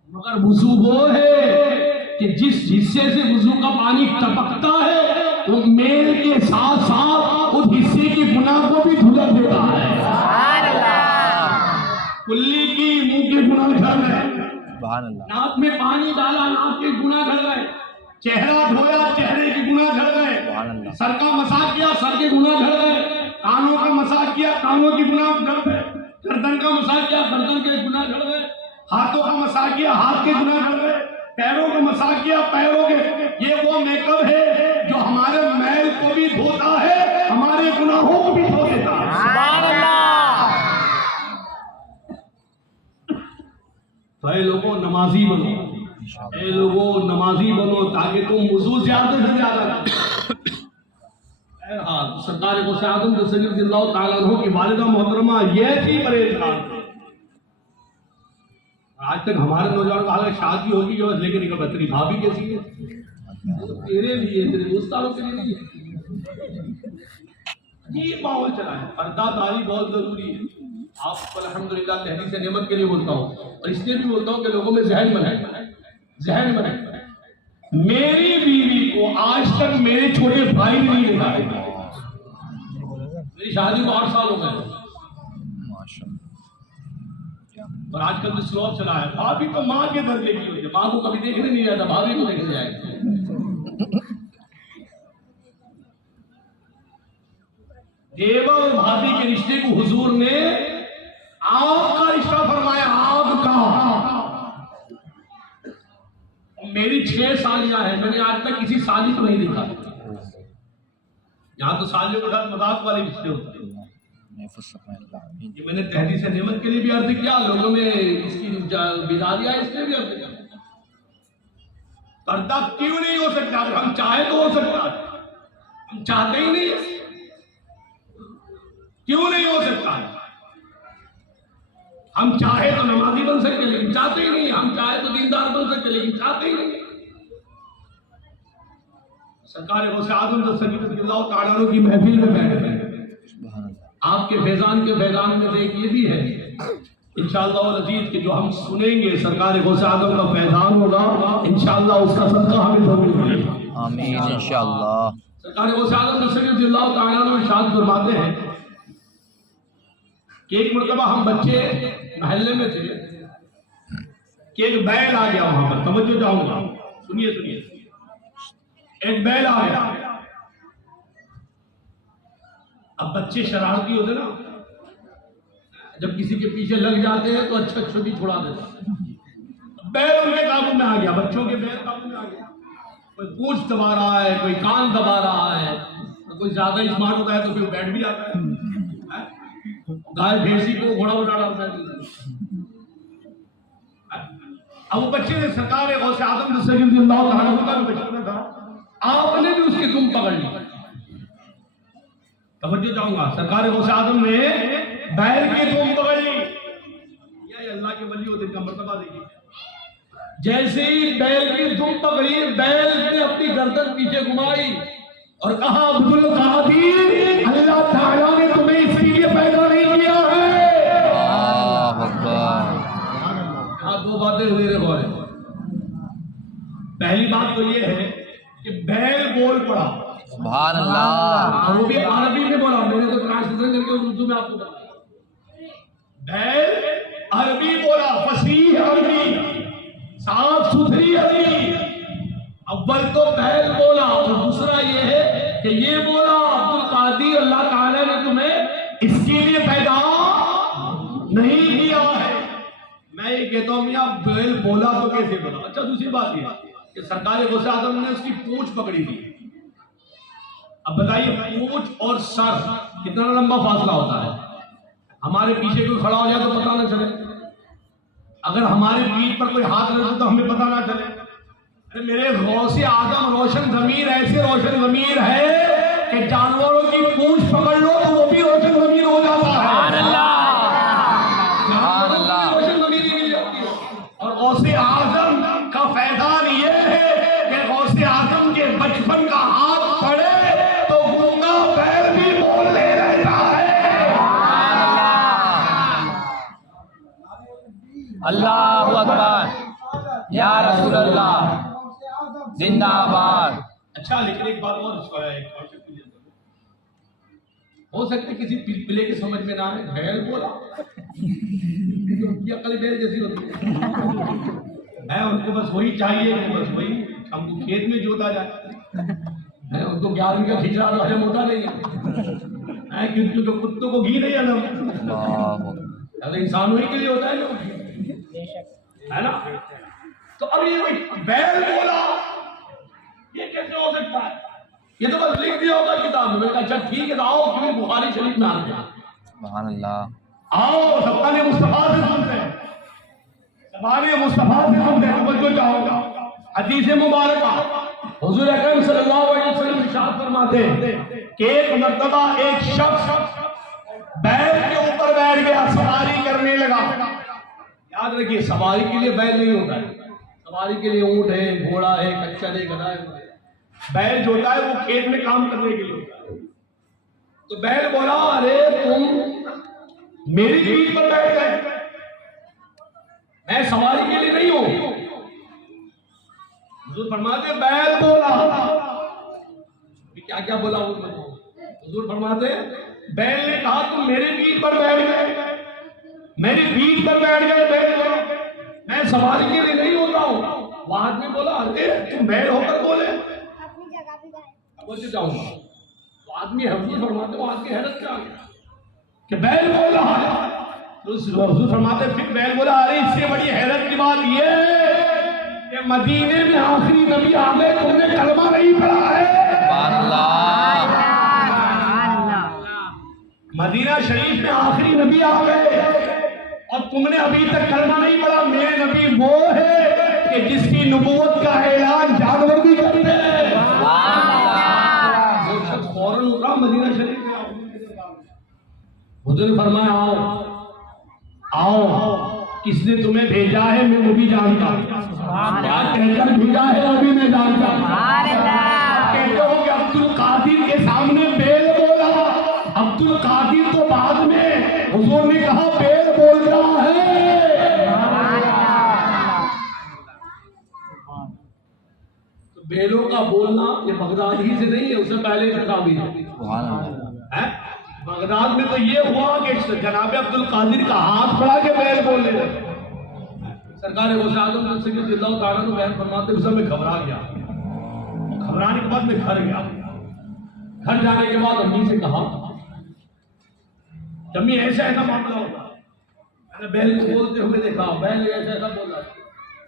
मगर वुजू वो है कि जिस हिस्से से वुजू का पानी टपकता है वो मेल के साथ साथ उस हिस्से के गुनाह को भी धुलक देता है। कुल्ली की मुंह के गुनाह झड़ गए, सुभान अल्लाह, नाक में पानी डाला, नाक के गुनाह झड़ गए, चेहरा धोया, चेहरे के गुनाह झड़ सुभान गए, अल्लाह, सर का मसाज किया, सर के गुनाह झड़ गए, कानों का मसाज किया, कानों के गुनाह झड़ गए, गर्दन का मसाज किया, गर्दन के गुनाह झड़ गए, हाथों का मसाज किया, हाथ के गुनाह झड़ गए, पैरों का मसाज किया, पैरों के। ये वो मेकअप है जो हमारे मैल को भी धोता है, हमारे गुनाहों को भी धो देता है। तो ऐ लोगों नमाजी बनो, ऐ लोगों नमाजी बनो ताकि तुम वुजू ज्यादा से ज्यादा। सरकार को आदम रज़ियल्लाहु ताला अन्हु की वालिदा मोहतरमा ये थी परेशान। आज तक हमारे नौजवान का हाल शादी होगी जो लेके निकल, तेरी भाभी कैसी है, तेरे लिए, तेरे दोस्तारों के लिए अजीब माहौल चला है। पर्दादारी बहुत जरूरी है। आपको अल्हम्दुलिल्लाह तहरीक से नेमत के लिए बोलता हूँ, और इसलिए भी बोलता हूँ कि लोगों में जहन बनाए, जहन बनाए। मेरी बीवी को आज तक मेरे छोटे भाई ने नहीं देखा है। मेरी शादी को 8 साल हो गए, और आजकल तो स्लो चला है। भाभी तो माँ के दर्जे की हुई है, माँ को कभी देखने नहीं जाता, भाभी को देखने जाएगा। देवा और भाभी के रिश्ते को हुजूर ने आग का रिश्ता फरमाया, आग का। मेरी 6 सालियां हैं, मैंने आज तक किसी साली को नहीं देखा। यहाँ तो सालियों के साथ मजाक वाले रिश्ते होते हैं। ये मैंने तहदीस नेमत के लिए भी अर्ज किया, लोगों में इसकी बेदारी है इसलिए भी अर्ज किया। पर्दा क्यों नहीं हो सकता? अगर हम चाहे तो हो सकता है, हम चाहते ही नहीं। क्यों नहीं हो सकता? हम चाहे तो नमाजी बन सकते लेकिन चाहते ही नहीं। हम चाहे तो दीनदार बन सकते लेकिन चाहते ही नहीं। सरकार गौसे आजम रज़ियल्लाहु तआला अन्हु की महफिल में बैठे हैं, आपके फैजान के फैजान में से एक ये भी है इंशाअल्लाह अज़ीज़ कि जो हम सुनेंगे सरकार गौसे आजम का फैजान होगा, इंशाअल्लाह उसका सदका हमें जरूर मिलेगा। आमीन इंशाअल्लाह। सरकार गौसे आजम रज़ियल्लाहु तआला अन्हु इरशाद फरमाते हैं कि एक मरतबा हम बच्चे महल्ले में थे कि एक बैल आ गया वहां पर। तवज्जो चाहूंगा, सुनिए सुनिए। एक बैल आ गया। अब बच्चे शरारती होते ना, जब किसी के पीछे लग जाते हैं तो अच्छा छुट्टी छुड़ा देते। बैल उनके काबू में आ गया, बच्चों के बैल काबू में आ गया। कोई पूंछ दबा रहा है, कोई कान दबा रहा है, कोई ज्यादा स्मार्ट होता है तो फिर बैठ भी आता है। गाय भैंसी को घोड़ा उड़ा डालता है। अब वो बच्चे ने सरकार गौसे आजम रज़ियल्लाहु तआला अन्हु का बचपन था, आपने भी उसकी दुम पकड़ ली। तवज्जो चाहूंगा, सरकार गौसे आजम ने बैल की दुम पकड़ ली। ये अल्लाह के वली होते का मर्तबा देखिए। जैसे ही बैल की दुम पकड़ी, बैल ने अपनी गर्दन पीछे घुमाई और कहा, अब्दुल कादिर, अल्लाह ताला ने तुम्हें इसके लिए पैदा नहीं किया है। हाँ, दो बातें हुई रे बोले। पहली बात तो ये है कि बैल बोल पड़ा, सुभान अल्लाह। वो भी अरबी में बोला, मैंने तो ट्रांसलेशन करके उर्दू में आपको बताया। बैल अरबी बोला, फसीह अरबी, साफ सुथरी अरबी। अव्वल तो बैल बोला और दूसरा ये है कि ये बोला, अब्दुल कादिर, अल्लाह ताला ने तुम्हें इसके लिए पैदा नहीं किया है। मैं ये कहता हूं मियां, बैल बोला तो कैसे बोला? अच्छा, दूसरी बात ये कि सरकार गौसे आजम ने उसकी पूंछ पकड़ी थी। अब बताइए, पूंछ और सर कितना लंबा फासला होता है? हमारे पीछे कोई खड़ा हो जाए तो पता ना चले, अगर हमारे पीठ पर कोई हाथ रखे तो हमें पता ना चले। अरे मेरे गौसे आजम रोशन ज़मीर ऐसे रोशन ज़मीर है कि जानवरों की पूंछ पकड़ लो तो वो भी रोशन ज़मीर हो जाता है। रोशन ज़मीर मिल जाती है। और गौसे आजम का फैजान ये है कि गौसे आजम के बचपन का हाथ पड़े तो गूंगा बैल भी बोलने रहता है। अल्लाहु अकबर, या रसूल अल्लाह, जिंदाबाद। अच्छा, लेकिन एक बात और हो सकती है किसी पिलपिले के समझ में ना आए, बैल बोला तो उनकी अकल बैल जैसी होती है। उनको बस वही चाहिए कि बस वही हमको खेत में जोता जाए। उनको 11वीं का खिचड़ा तो हजम होता नहीं है, क्योंकि तो कुत्तों को घी नहीं हजम, इंसानों ही के लिए होता है जो, है ना। तो अब ये कोई बैल बोला, ये कैसे हो सकता है? ये तो बस लिख दिया होगा किताब में। अच्छा ठीक है, आओ क्यों बुखारी शरीफ में आ गया। सुभान अल्लाह। आओ सबने मुस्तफा से सुनते हैं, सबने मुस्तफा से सुनते हैं। तवज्जो चाहूंगा, हदीस मुबारक हुजूर अकरम सल्लल्लाहु अलैहि वसल्लम इरशाद फरमाते हैं कि एक मर्तबा एक शख्स बैल के ऊपर बैठ गया, सवारी करने लगा। याद रखिए, सवारी के लिए बैल नहीं होता है, सवारी के लिए ऊंट है, घोड़ा है, खच्चर है, गधा है। बैल जो होता है वो खेत में काम करने के लिए होता है। तो बैल बोला, अरे तुम मेरी पीठ पर बैठ गए, मैं सवारी के लिए नहीं हूं। हुजूर फरमाते, बैल बोला, क्या क्या बोला हुजूर फरमाते, बैल ने कहा तुम मेरी पीठ पर बैठ गए, मेरी पीठ पर बैठ गए। बैल बोला, मैं सवारी के लिए नहीं होता हूं। वो आदमी बोला, अरे तुम बैल होकर बोले। जाऊंगा तो आदमी हुजूर फरमाते, वो आदमी हैरत में आ गया कि बैल बोल रहा है। तो हुजूर फरमाते, फिर बैल बोला, अरे इससे बड़ी हैरत की बात ये कि मदीने में आखिरी नबी आ गए, तुमने कलमा नहीं पढ़ा है। सुभान अल्लाह। मदीना शरीफ में आखिरी नबी आ गए और तुमने अभी तक कलमा नहीं पढ़ा। मेरे नबी वो है कि जिसकी नबूवत का ऐलान जानवर भी करते हैं। वो शख्स फौरन उतरा मदीना शरीफ में। हुजूर ने फरमाया आओ आओ, किसने तुम्हें भेजा है मैं वो भी जानता हूं। क्या कहकर भेजा है अभी मैं जानता हूं। कहते हो कि अब्दुल कादिर के सामने बेल बोला। अब्दुल कादिर तो बाद में हुजूर ने कहा बेल बोल रहा है। तो बेलों का बोलना ये बगदाद ही से नहीं है, उससे पहले का भी है। सुभान अल्लाह। है? बगदाद में तो ये हुआ कि जनाब अब्दुल कादिर का हाथ पड़ा के बैल बोलने लगे। सरकार गौसे आजम सैयदुल्लाह ताला ने बयान फरमाते उस समय घबरा गया। घबराने के बाद मैं घर गया। घर जाने के बाद अम्मी से कहा, अम्मी ऐसा ऐसा मामला होगा। मैंने बैल को बोलते हुए देखा, बैल ऐसा ऐसा बोल रहा।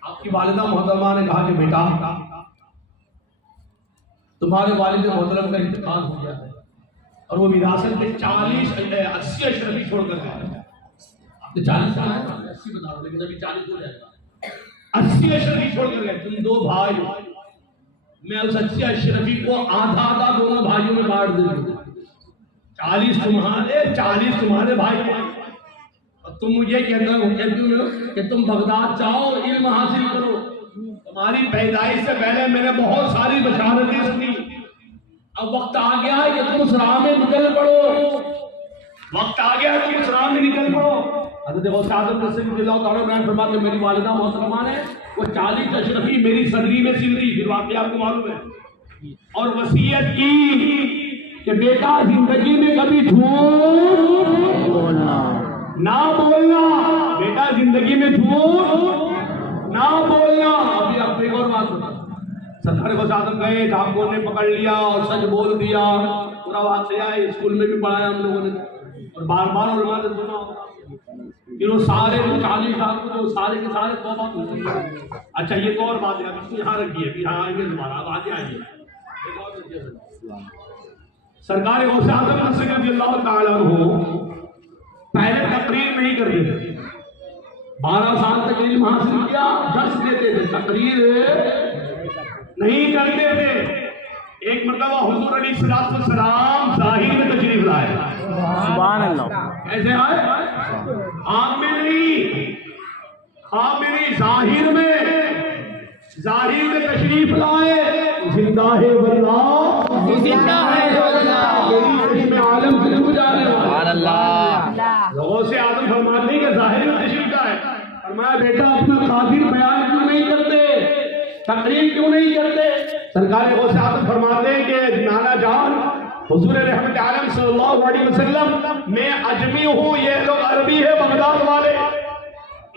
आपकी वालिदा मोहतरमा ने कहा कि बेटा तुम्हारे वालिद मोहतरम का इंतकाल हो गया है और वो विरासत में 80 अशरफी छोड़कर गए। आपने 40 साल 80 बता रहे, लेकिन अभी 40 हो जाएगा। 80 अशरफी छोड़कर गए। तुम दो भाई, मैं उस 80 अशरफी को आधा आधा दोनों भाइयों में बांट दूंगा। 40 तुम्हारे 40 तुम्हारे भाई के। और तुम मुझे कहते हो कि तुम बगदाद जाओ इल्म हासिल करो। तुम्हारी पैदाइश से पहले मैंने बहुत सारी बशारतें सुनी। अब वक्त आ गया है कि तुम उस राह में निकल पड़ो। वक्त आ गया है तुम उस राह में निकल पड़ो। हज़रत गौसे आज़म रज़ियल्लाहु ताला अन्हु फरमाते हैं मेरी वालिदा मोहतरमा ने वो 40 अशरफी मेरी सदरी में सिल दी। फिर वाक़या आपको मालूम है। और वसीयत की कि बेटा जिंदगी में कभी झूठ ना बोलना। बेटा जिंदगी में झूठ ना बोलना। अभी आप एक और बात बता। सरकार गौसे आज़म गए, डाकुओं ने पकड़ लिया और सच बोल दिया। पूरा वाक़या है, स्कूल में भी पढ़ाया हम लोगों ने और बार बार उलमा ने सुना। फिर वो सारे 40 साल को जो सारे के सारे तौबा करते। अच्छा ये तो और बात है, इसको यहाँ रखिए, फिर यहाँ आएंगे दोबारा। अब आगे आइए। सरकार गौसे आज़म रज़ियल्लाहु ताला अन्हु पहले तकरीर नहीं करते थे। 12 साल तक इल्म हासिल किया, दर्स देते थे, तकरीर नहीं करते थे। एक मतलब हुजूर अलैहिस्सलाम ज़ाहिर में तशरीफ लाए। सुभान अल्लाह। कैसे आए? आम में नहीं, आम में नहीं, ज़ाहिर में तशरीफ लाए। जिंदा है वल्लाह, जिंदा है वल्लाह, इसमें आलम से गुजारे। सुभान अल्लाह। लोगों से आदम फरमाते हैं कि ज़ाहिर में तशरीफ लाए। फरमाया बेटा अपना कादिर बयान क्यों नहीं करते, तकरीर क्यों नहीं करते? सरकार गौसे आज़म फरमाते हैं कि नाना जान हुजूर रहमत आलम सल्लल्लाहु अलैहि वसल्लम मैं अजमी हूँ, ये लोग अरबी है बगदाद वाले।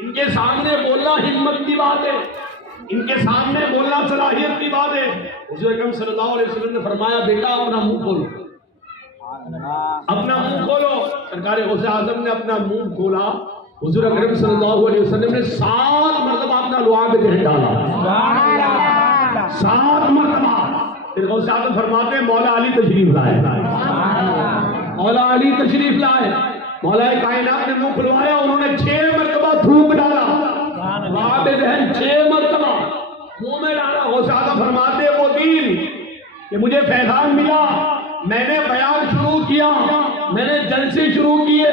इनके सामने बोलना हिम्मत की बात है, इनके सामने बोलना सलाहियत की बात है। हुजूर अकरम सल्लल्लाहु अलैहि वसल्लम ने फरमाया बेटा अपना मुंह खोलो, अपना मुंह खोलो। सरकार गौसे आज़म ने अपना मुंह खोला। हुजूर अकरम सल्लल्लाहु अलैहि वसल्लम ने 7 मरतबा अपना लुआ में जहर डाला। 7 मरतबा। फिर गौसे आज़म फरमाते हैं मौला अली तशरीफ लाए। मौला अली तशरीफ लाए। मौला कायनात ने मुंह खुलवाया, उन्होंने 6 मरतबा थूक डाला। लुआ में जहर 6 मरतबा मुंह में डाला। गौसे आज़म फरमाते हैं वो दिन कि मुझे फैज़ान मिला, मैंने बयान शुरू किया, मैंने जलसे शुरू किए,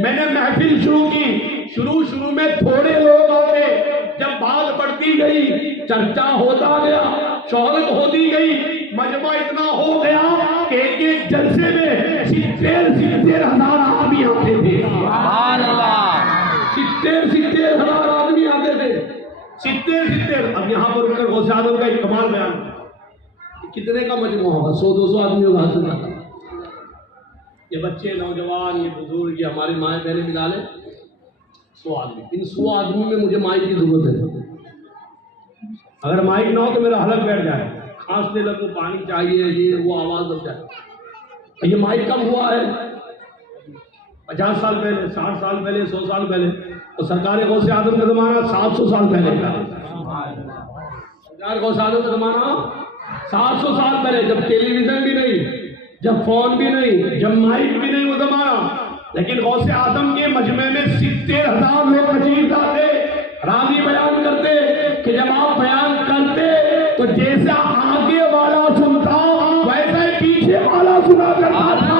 मैंने महफिल शुरू की। शुरू में थोड़े लोग आते, जब बात बढ़ती गई, चर्चा होता गया, शोहरत होती गई, मजमा इतना हो गया कि एक जलसे में 70 हजार आदमी आते थे। 70 हजार आदमी आते थे। 70। अब यहाँ पर उनका गौसे आज़म का एक कमाल बयान, कितने का मजमा होगा? 100-200 आदमी होगा। ये बच्चे, नौजवान, ये बुजुर्ग, ये हमारी माएँ बहनें मिला ले 100 आदमी। इन 100 आदमी में मुझे माइक की जरूरत है। अगर माइक ना हो तो मेरा हलक बैठ जाए, खांसने लगो, पानी चाहिए, ये वो आवाज बच जाए। ये माइक कब हुआ है? 50 साल पहले, 60 साल पहले, 100 साल पहले। तो सरकार गौसे आज़म का जमाना 700 साल पहले का। हजार गौशालों का जमाना 700 साल पहले, जब टेलीविजन भी नहीं, जब फोन भी नहीं, जब माइक भी नहीं, वो जमाना। लेकिन गौसे आजम के मजमे में 70,000 लोग तशरीफ लाते। राजी बयान करते कि जब आप बयान करते तो जैसा आगे वाला सुनता वैसा ही पीछे वाला सुना करता था।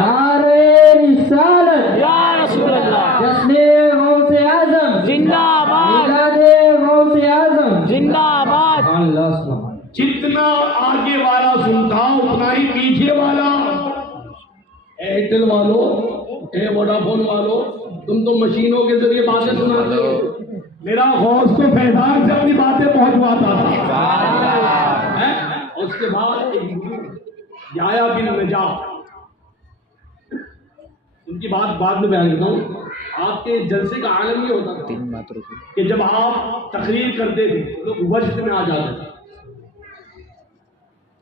नारे रिसालत या रसूल अल्लाह, जश्ने गौसे आजम जिंदाबाद, मिलादे गौसे आजम जिंदाबाद। जितना आगे वाला सुनता उतना ही पीछे वाला। एयरटेल वालों, वोडाफोन वालों, तुम तो मशीनों के जरिए बातें सुनाते हो। मेरा गौस तो फैजान से अपनी बातें पहुंचवाता था। उसके बाद याया बिन नजा, उनकी बात बाद में बयान करता हूँ। आपके जलसे का आलम ये होता था कि जब आप तकरीर करते थे लोग वजद में आ जाते थे।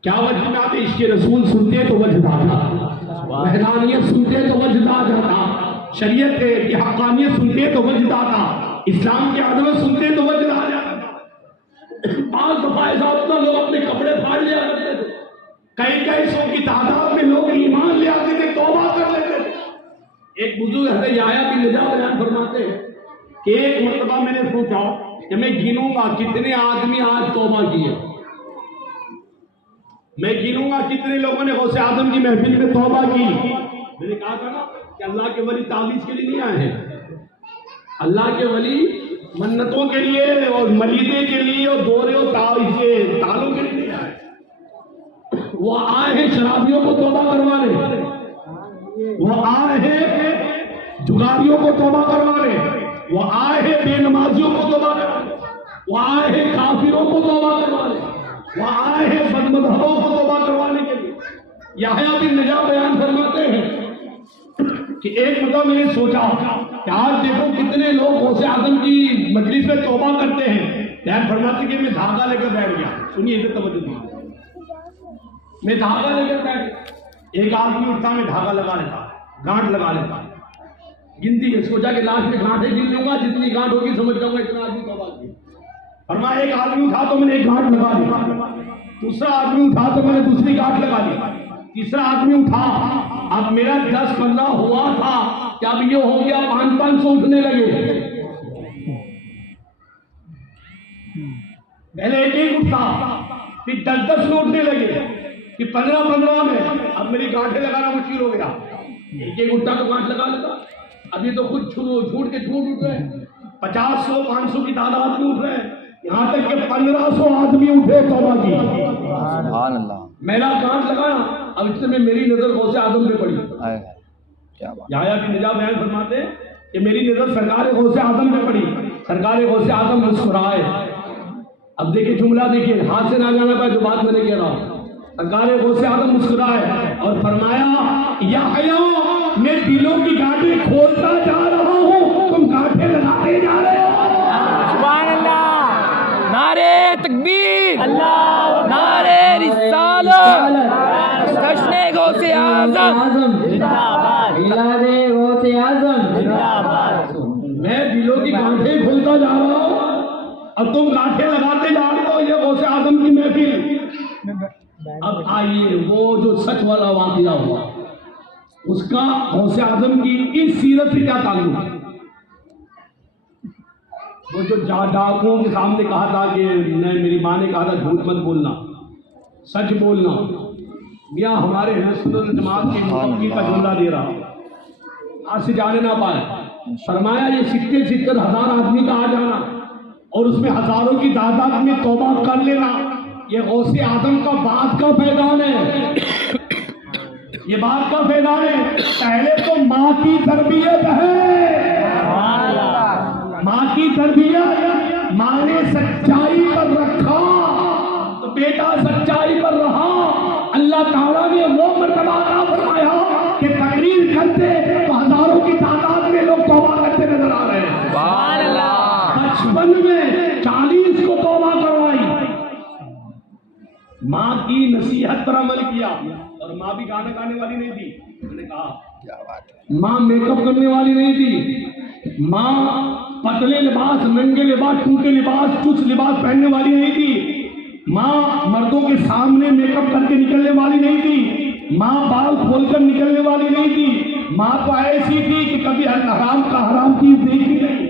क्या वजद में आते? इश्क़ रसूल सुनते तो वजद आता, वहदानियत सुनते तो वजद आ जाता, शरीयत की हक़ानियत सुनते तो वजद आता, इस्लाम की अज़मत सुनते तो वजद आ जाता। 5 दफा ऐसा होता लोग अपने कपड़े फाड़ लिया करते थे। कई सौ की तादाद में लोग ईमान ले आते थे, तौबा कर लेते थे। एक बुजुर्ग हज़रत याया बिन नजा बयान फरमाते हैं कि एक मरतबा मैंने सोचा कि मैं गिनूंगा कितने आदमी आज तौबा किए, मैं गिनूंगा कितने लोगों ने गौसे आजम की महफिल में तौबा की। मैंने कहा था ना कि अल्लाह के वली ताबीज़ के लिए नहीं आए हैं, अल्लाह के वली मन्नतों के लिए और मलीदे के लिए और दौरे और तालों के लिए नहीं आए। वो आए हैं शराबियों को तौबा करवाने, वो आए हैं जुगारियों को तौबा करवाने, वो आए हैं बेनमाजियों को तौबा करवाने, वो आए हैं काफिरों को तौबा करवाने, वो आए हैं बदमज़हबों को तौबा करवाने के लिए। याहया बिन नजा बयान फरमाते हैं कि एक मतलब मैंने सोचा कि आज देखो कितने लोग गौसे आजम की मजलिस में तौबा करते हैं। बयान फरमाते कि मैं धागा लेकर बैठ गया। सुनिए इधर तवज्जो दीजिए, मैं धागा लेकर बैठ गया। एक आदमी उठता, मैं धागा लगा लेता, गांठ लगा लेता, गिनती है, सोचा कि लास्ट में गांठें गिन लूंगा, जितनी गांठ होगी समझ जाऊंगा इतना आदमी तौबा किया। फरमाया एक आदमी उठा तो मैंने एक गांठ लगा ली, दूसरा आदमी उठा तो मैंने दूसरी गांठ लगा ली, तीसरा आदमी उठा, अब मेरा 10-15 हुआ था कि अब ये हो गया 500 उठने लगे। पहले एक उठता, फिर 10 में उठने लगे, फिर 15 में। अब मेरी गांठें लगाना मुश्किल हो गया। एक उठता तो गांठ लगा लेता, अभी तो कुछ छूट के छूट उठ रहे, 50-100-500 की तादाद में उठ रहे हैं। यहाँ तक कि 1500 आदमी उठे तौबा की। मेरा गांठ लगाया, अब इससे में मेरी नजर गौसे आजम पे पड़ी। याया बिन नजा बयान फरमाते हैं कि मेरी नजर सरकार गौसे आजम पे पड़ी। सरकार गौसे आजम मुस्कुराए। अब देखिए जुमला, देखिए हाथ से ना जाना पाए जो बात मैंने कह रहा हूँ। सरकार गौसे आजम मुस्कुराए और फरमाया, याहया मैं दिलों की गांठें खोलता जा रहा हूँ, तुम गांठें लगाते जा रहे हो। सुभान अल्लाह, नारे तकबीर, अल्लाह, नारे रिसालत, जश्ने गौसे आजम जिंदाबाद, मिलादे गौसे आजम जिंदाबाद। मैं दिलों की गांठें खोलता जा रहा हूँ, अब तुम गांठें लगाते जा रहे हो। ये गौसे आजम की महफिल। अब आइए वो जो सच वाला वाक़या हुआ, उसका गौसे आजम की इस सीरत से क्या ताल्लुक है? वो जो डाकुओं के सामने कहा था कि मेरी माँ ने कहा था झूठ मत बोलना, सच बोलना। मियाँ हमारे हैं सुन्नत जमात के मुक़द्दमी का जुमला दे रहा, आज से जाने ना पाए। फरमाया ये 70-70 हज़ार आदमी का आ जाना और उसमें हजारों की तादाद में तौबा कर लेना, ये गौसे आजम का बात का फैज़ान है। ये बात का फैज़ान है। पहले तो माँ की तरबियत है, माँ की तरबियत, माँ ने सच्चाई पर रखा तो बेटा सच्चाई पर रहा। अल्लाह ताला ने वो मर्तबा अता फरमाया कि तकरीर करते तो हजारों की तादाद में लोग तौबा करते नजर आ रहे हैं। सुभान अल्लाह। 55 में 40 को तौबा करवाई। माँ की नसीहत पर अमल किया। और माँ भी गाना गाने वाली नहीं थी, मैंने कहा क्या बात है। माँ मेकअप करने वाली नहीं थी, माँ पतले लिबास, नंगे लिबास, टूटे लिबास, चुस्त लिबास पहनने वाली नहीं थी। माँ मर्दों के सामने मेकअप करके निकलने वाली नहीं थी। माँ बाल खोलकर निकलने वाली नहीं थी। माँ तो ऐसी थी कि कभी हराम का हराम चीज देखी नहीं,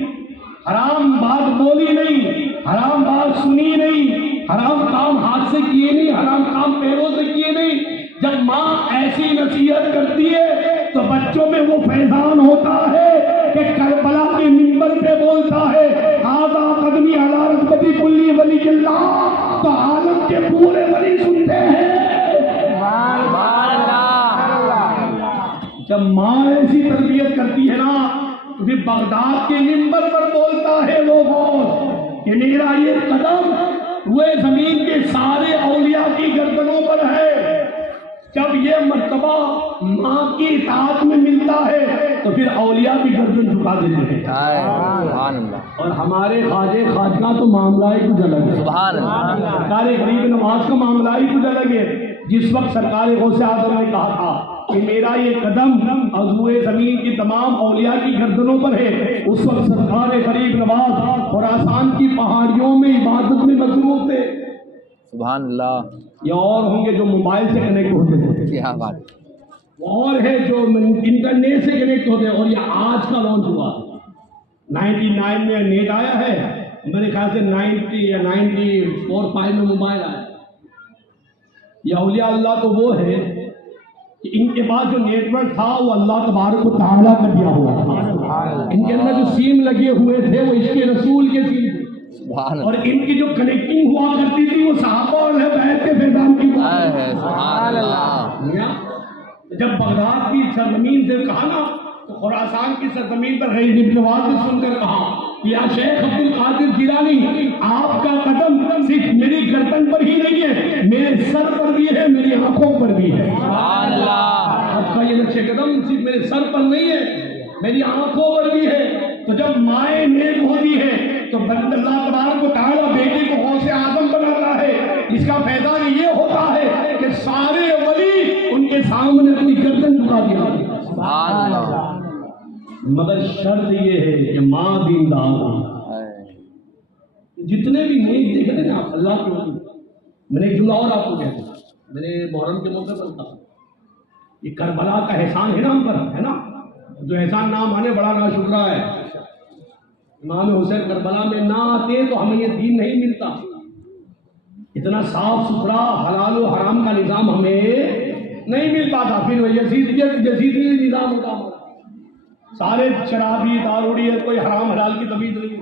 हराम बात बोली नहीं, हराम बात सुनी नहीं, हराम काम हाथ से किए नहीं, हराम काम पैरों से किए नहीं। जब माँ ऐसी नसीहत करती है तो बच्चों में वो फैजान होता है कि करबला के मिंबर पे बोलता है आधा कदमी अला रज़बती कुल्ली वली अल्लाह, तो आलम के पूरे वली सुनते हैं। जब माँ ऐसी तरबियत करती है ना तो फिर बगदाद के मिंबर पर बोलता है लोगों कि मेरा ये कदम हुए जमीन के सारे औलिया की गर्दनों पर है। जब ये मर्तबा माँ की इताअत में मिलता है तो फिर औलिया की गर्दन झुका देते हैं। और हमारे ख्वाजे खाजना तो मामला ही कुछ अलग है। सरकार गरीब नवाज का मामला ही कुछ अलग है। जिस वक्त सरकार गौसे आजम ने कहा था कि मेरा ये कदम अज़ूए ज़मीन की तमाम औलिया की गर्दनों पर है, उस वक्त सरकार गरीब नवाज खुरासान की पहाड़ियों में इबादत में मसरूफ थे। सुभान अल्लाह। ये और होंगे जो मोबाइल से कनेक्ट होते थे, क्या बात, और है जो इंटरनेट से कनेक्ट होते हैं। और ये आज का लॉन्च हुआ, 99 में नेट आया है, मेरे ख्याल से 90 या 94-5 में मोबाइल आया। ये औलिया अल्लाह तो वो है कि इनके पास जो नेटवर्क था वो अल्लाह तबारक व तआला का दिया हुआ था। इनके अंदर जो सीम लगे हुए थे वो इसके रसूल के सीम थे, और इनकी जो कनेक्टिंग हुआ करती थी वो सहाबा और बैत के फैजान की। जब बगदाद की सरजमीन से कहा ना तो खुरासान की सरजमीन पर गरीब नवाज ने सुनकर कहा कि या शेख अब्दुल कादिर जिलानी, आपका कदम सिर्फ मेरी गर्दन पर ही नहीं है, मेरे सर पर भी है, मेरी आंखों पर भी है। आपका ये नक्शे कदम सिर्फ मेरे सर पर नहीं है, मेरी आंखों पर भी है। तो जब माए नेक होती है तो अल्लाह तबारक व तआला बेटे को गौसे आजम बनाता है। इसका फैजान ये होता है कि सारे वली उनके सामने अपनी गर्दन झुका दिया। मगर शर्त ये है कि माँ दीनदार हो। जितने भी नेक देख रहे हैं आप अल्लाह के वली, मैंने एक जुमला और आपको कहता हूं, मैंने मुहर्रम के मौके पर कहा, ये करबला का एहसान है ना हम पर, है ना, जो एहसान ना माने बड़ा नाशुक्रा है। इमाम हुसैन करबला में ना आते तो हमें ये दीन नहीं मिलता। इतना साफ सुथरा हलाल और हराम का निज़ाम हमें नहीं मिल पाता। फिर यजीदी निज़ाम होता, सारे शराबी दारूड़ी है, कोई हराम हलाल की तमीज नहीं।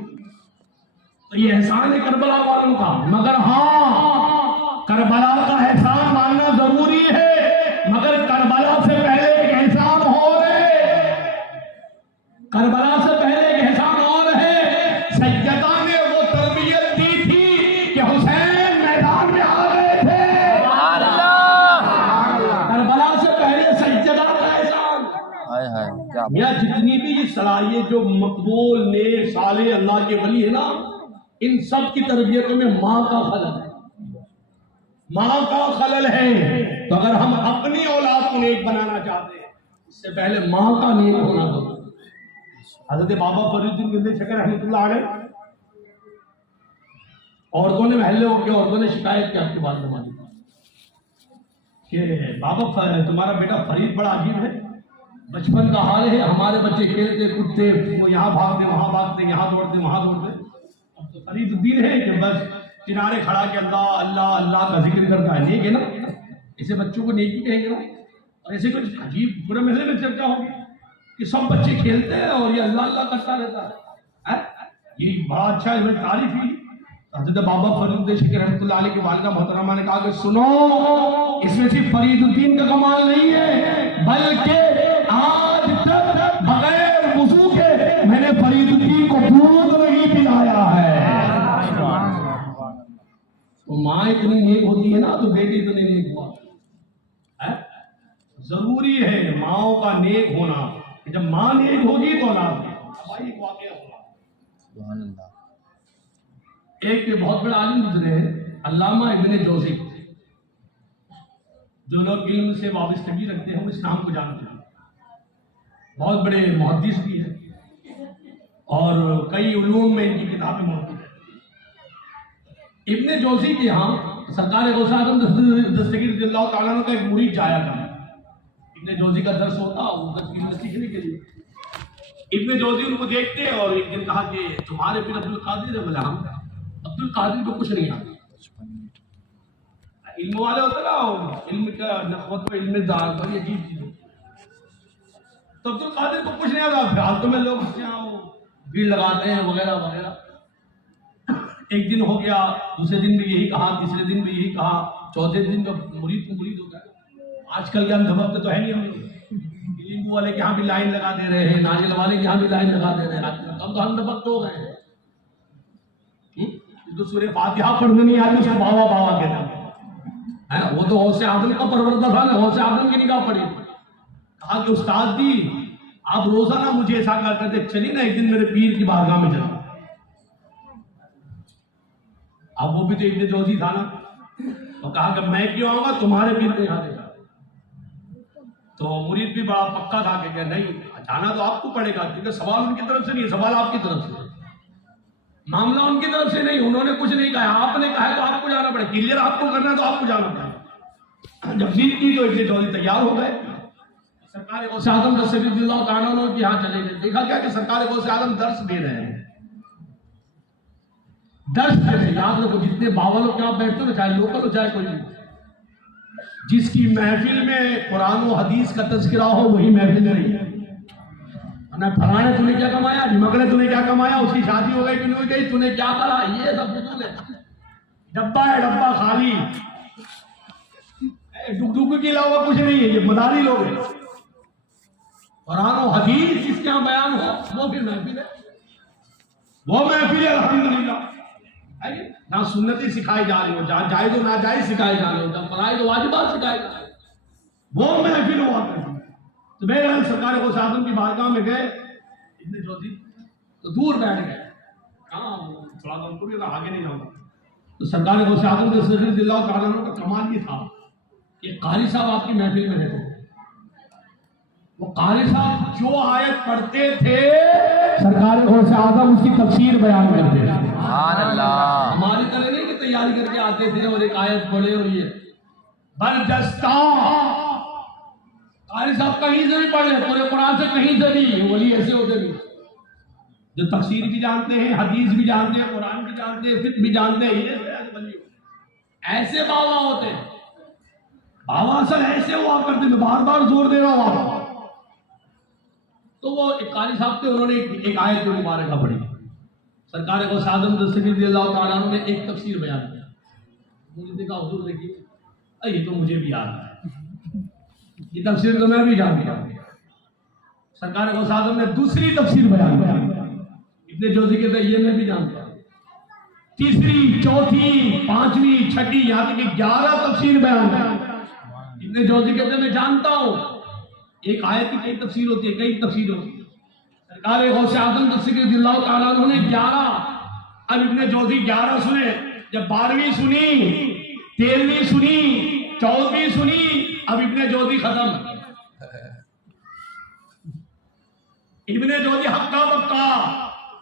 तो ये एहसान है करबला वालों का। मगर हाँ, करबला का एहसान मानना जरूरी है, मगर करबला से पहले एक एहसान और है। करबला से पहले एक एहसान और है। सैयदा ने वो तरबियत दी थी कि हुसैन मैदान में आ गए थे। करबला से पहले सैयदा का एहसान। मेरा जितनी भी ये सलाहियत जो मकबूल नेक साले अल्लाह के वली है ना, इन सब की तरबियत में माँ का खलल है, माँ का खलल है। तो अगर हम अपनी औलाद को नेक बनाना चाहते हैं, इससे पहले माँ का नेक होना होगा। हज़रत बाबा फरीदुद्दीन गिरदे शकर रहमतुल्लाह अलैह, औरतों ने महल्ले होकर औरतों ने शिकायत की आपके बात जमाने कि बाबा तुम्हारा बेटा फरीद बड़ा अजीब है, बचपन का हाल है, हमारे बच्चे खेलते कूदते, वो यहाँ भागते वहाँ भागते, यहाँ दौड़ते वहाँ दौड़ते। अब तो फरीदुद्दीन है कि बस किनारे खड़ा के अल्लाह अल्लाह अल्लाह का जिक्र करता है। नेक है ना, ऐसे बच्चों को नेकी कहेंगे ना। और ऐसे कुछ अजीब पूरे महल्ले में चर्चा होगी कि सब बच्चे खेलते हैं और ये अल्लाह अल्लाह करता रहता है। ये बड़ा अच्छा है, तारीफ ही। हज़रत बाबा फरीदुद्दीन शकीर रहमतुल्लाह अलैह की वालिदा मोहतरमा ने कहा कि सुनो, इसमें सिर्फ फरीदुद्दीन का कमाल नहीं है, बल्कि आज तक बगैर वुज़ू के मैंने फरीदुद्दीन को दूध नहीं पिलाया है। तो माँ इतनी नेक होती है ना तो बेटी इतने नेक हुआ है। जरूरी है माओ का नेक होना। जब माँ नेक होगी तो औलाद भाई वाकया होगा। एक बहुत बड़ा आलिम गुजरे हैं, अल्लामा इब्ने जौज़ी। जो लोग इल्म से वाबस्तगी रखते हैं वो इस नाम को जानते हैं। बहुत बड़े मुहद्दिस भी हैं। और कई उलूम में इनकी किताबें मौजूद है। इब्ने जोजी के यहाँ सरकार गौसे आज़म दस्तगीर रज़ियल्लाहु ताला अन्हु का एक मुरीद जाया था। इब्ने जोजी का दर्स होता वो दर्स सीखने के लिए इब्ने जोजी उनको देखते हैं और एक दिन कहा कि तुम्हारे फिर अब्दुल कादिर है। बोला हम अब्दुल कादिर को कुछ नहीं आता। इल्म वाले होते ना, इल्म का नखवत में इल्म दार बड़ी अजीब चीज है। तो अब्दुल कादिर को कुछ नहीं आता, फालतू में लोग भीड़ लगाते हैं वगैरह वगैरह। एक दिन हो गया, दूसरे दिन भी यही कहा, तीसरे दिन भी यही कहा, चौथे दिन तो मुरीद को मुरीद होता है। आजकल के हम धमकते तो है नहीं, हम लोग नींबू वाले के यहाँ भी लाइन लगा दे रहे हैं, नारियल वाले के यहाँ भी लाइन लगा दे रहे हैं। अब तो हम धमकते हो गए हैं। तो सूरह फातिहा पढ़ने नहीं आती उसको बाबा बाबा कहते हैं, है ना। वो तो गौसे आज़म का परवरदा था ना, गौसे आज़म की निगाह पड़ी। कहा कि उस्ताद जी आप रोजाना मुझे ऐसा करते थे, चलिए ना एक दिन मेरे पीर की बारगाह में चलो। अब वो भी तो इब्ने जोजी था ना, तो कहा कि मैं क्यों आऊंगा, तुम्हारे पीर को यहाँ देगा। तो मुरीद भी बड़ा पक्का था कि नहीं जाना तो आपको पड़ेगा, क्योंकि सवाल उनकी तरफ से नहीं है, सवाल आपकी तरफ से है। मामला उनकी तरफ से नहीं, उन्होंने कुछ नहीं कहा, आपने कहा तो आपको जाना पड़ेगा। क्लियर आपको करना है तो आपको जाना पड़ेगा। जब जीत की तो इब्ने जोजी तैयार हो गए। सरकार गौसे आज़म दस्तगीर रज़ियल्लाहु ताला अन्हु के यहाँ चले गए। देखा क्या कि सरकार गौसे आज़म दर्स दे रहे हैं, दर्स दे रहे। याद रखो जितने बाबा लोग यहाँ बैठते हो, चाहे लोकल हो चाहे कोई भी, जिसकी महफिल में कुरान और हदीस का तज़किरा हो वही महफिल नहीं है। ना फलाने तूने क्या कमाया, मगने तूने क्या कमाया, उसकी शादी हो गई कि नहीं हो गई, तूने क्या करा, ये सब फजूल है। डब्बा है, डब्बा खाली, डुक के अलावा कुछ नहीं है। ये मदारी लोग हैं। कुरान और हदीस जिसके यहाँ बयान हो वो फिर महफिल है, वो महफिल है। अल्हम्दुलिल्लाह ना सुन्नतें सिखाई जा रही हो, जहाँ जायज़ हो नाजायज़ सिखाई जा रही हो, जहाँ फराइज़ और वाजिबात सिखाई जा रही हो, वो महफिल हुआ करती। तो मेरे सरकार गौसे आज़म की बारगाह में गए इब्ने जोजी, तो दूर बैठ गए। हाँ थोड़ा तो उनको भी आगे नहीं जाऊंगा। तो सरकार गौसे आज़म दस्तगीर रज़ियल्लाहु ताला अन्हु का कमाल ये था कि कारी साहब आपकी महफिल में रहते थे। वो कारी साहब जो आयत पढ़ते थे सरकार गौसे आज़म उसकी तफसीर बयान करते थे। हमारी तरह नहीं कि तैयारी करके आते थे और एक आयत पढ़े और ये बरदस्ता। कारी साहब कहीं से भी पढ़ ले, पूरे कुरान से कहीं से भी, वली ऐसे होते नहीं जो तफसीर भी जानते हैं, हदीस भी जानते हैं, कुरान भी जानते हैं, फिक्र भी जानते हैं। ये ऐसे बाबा होते हैं। बाबा असल ऐसे हुआ करते थे, बार बार जोर दे रहा हूं आपको। तो वो एक कारी साहब थे, उन्होंने एक आयत मुबारक पढ़ी। सरकार गौसे आज़म दस्तगीर रज़ियल्लाहु ताला अन्हु ने एक तफसीर बयान किया। मुझे देखा हुजूर देखिए, ये तो मुझे भी याद है, ये तफसीर तो मैं भी जानता हूं। सरकार गौसे आज़म ने दूसरी तफसीर बयान किया। इब्ने जोजी कहते ये मैं भी जानता हूं। तीसरी, चौथी, पांचवी, छठी, यहाँ तक 11 तफसीर बयान है। इब्ने जोजी कहते मैं जानता हूं। एक आयत की कई तफसीर होती है, कई तफसीर होती है। सरकार गौसे आज़म दस्तगीर रज़ियल्लाहु ताला अन्हु ने 11, अब इब्ने जोजी 11 सुने। जब 12वीं सुनी, 13वीं सुनी, 14वीं सुनी, अब इब्ने जोजी खत्म। इब्ने जोजी हक्का बक्का।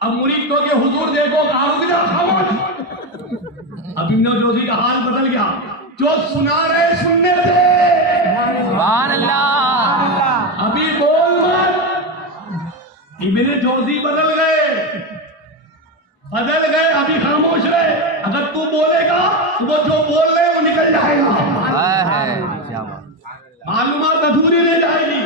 अब मुरीद को के हुजूर देखो, खामोश। अब इब्ने जोजी का हाल बदल गया। जो सुना रहे सुनने दे, सुभान अल्लाह। अभी बोल मत। इब्ने जोजी बदल गए, अभी खामोश रहे। अगर तू बोलेगा तो वो जो बोल रहे वो निकल जाएगा, मालूमात अधूरी रह जाएगी।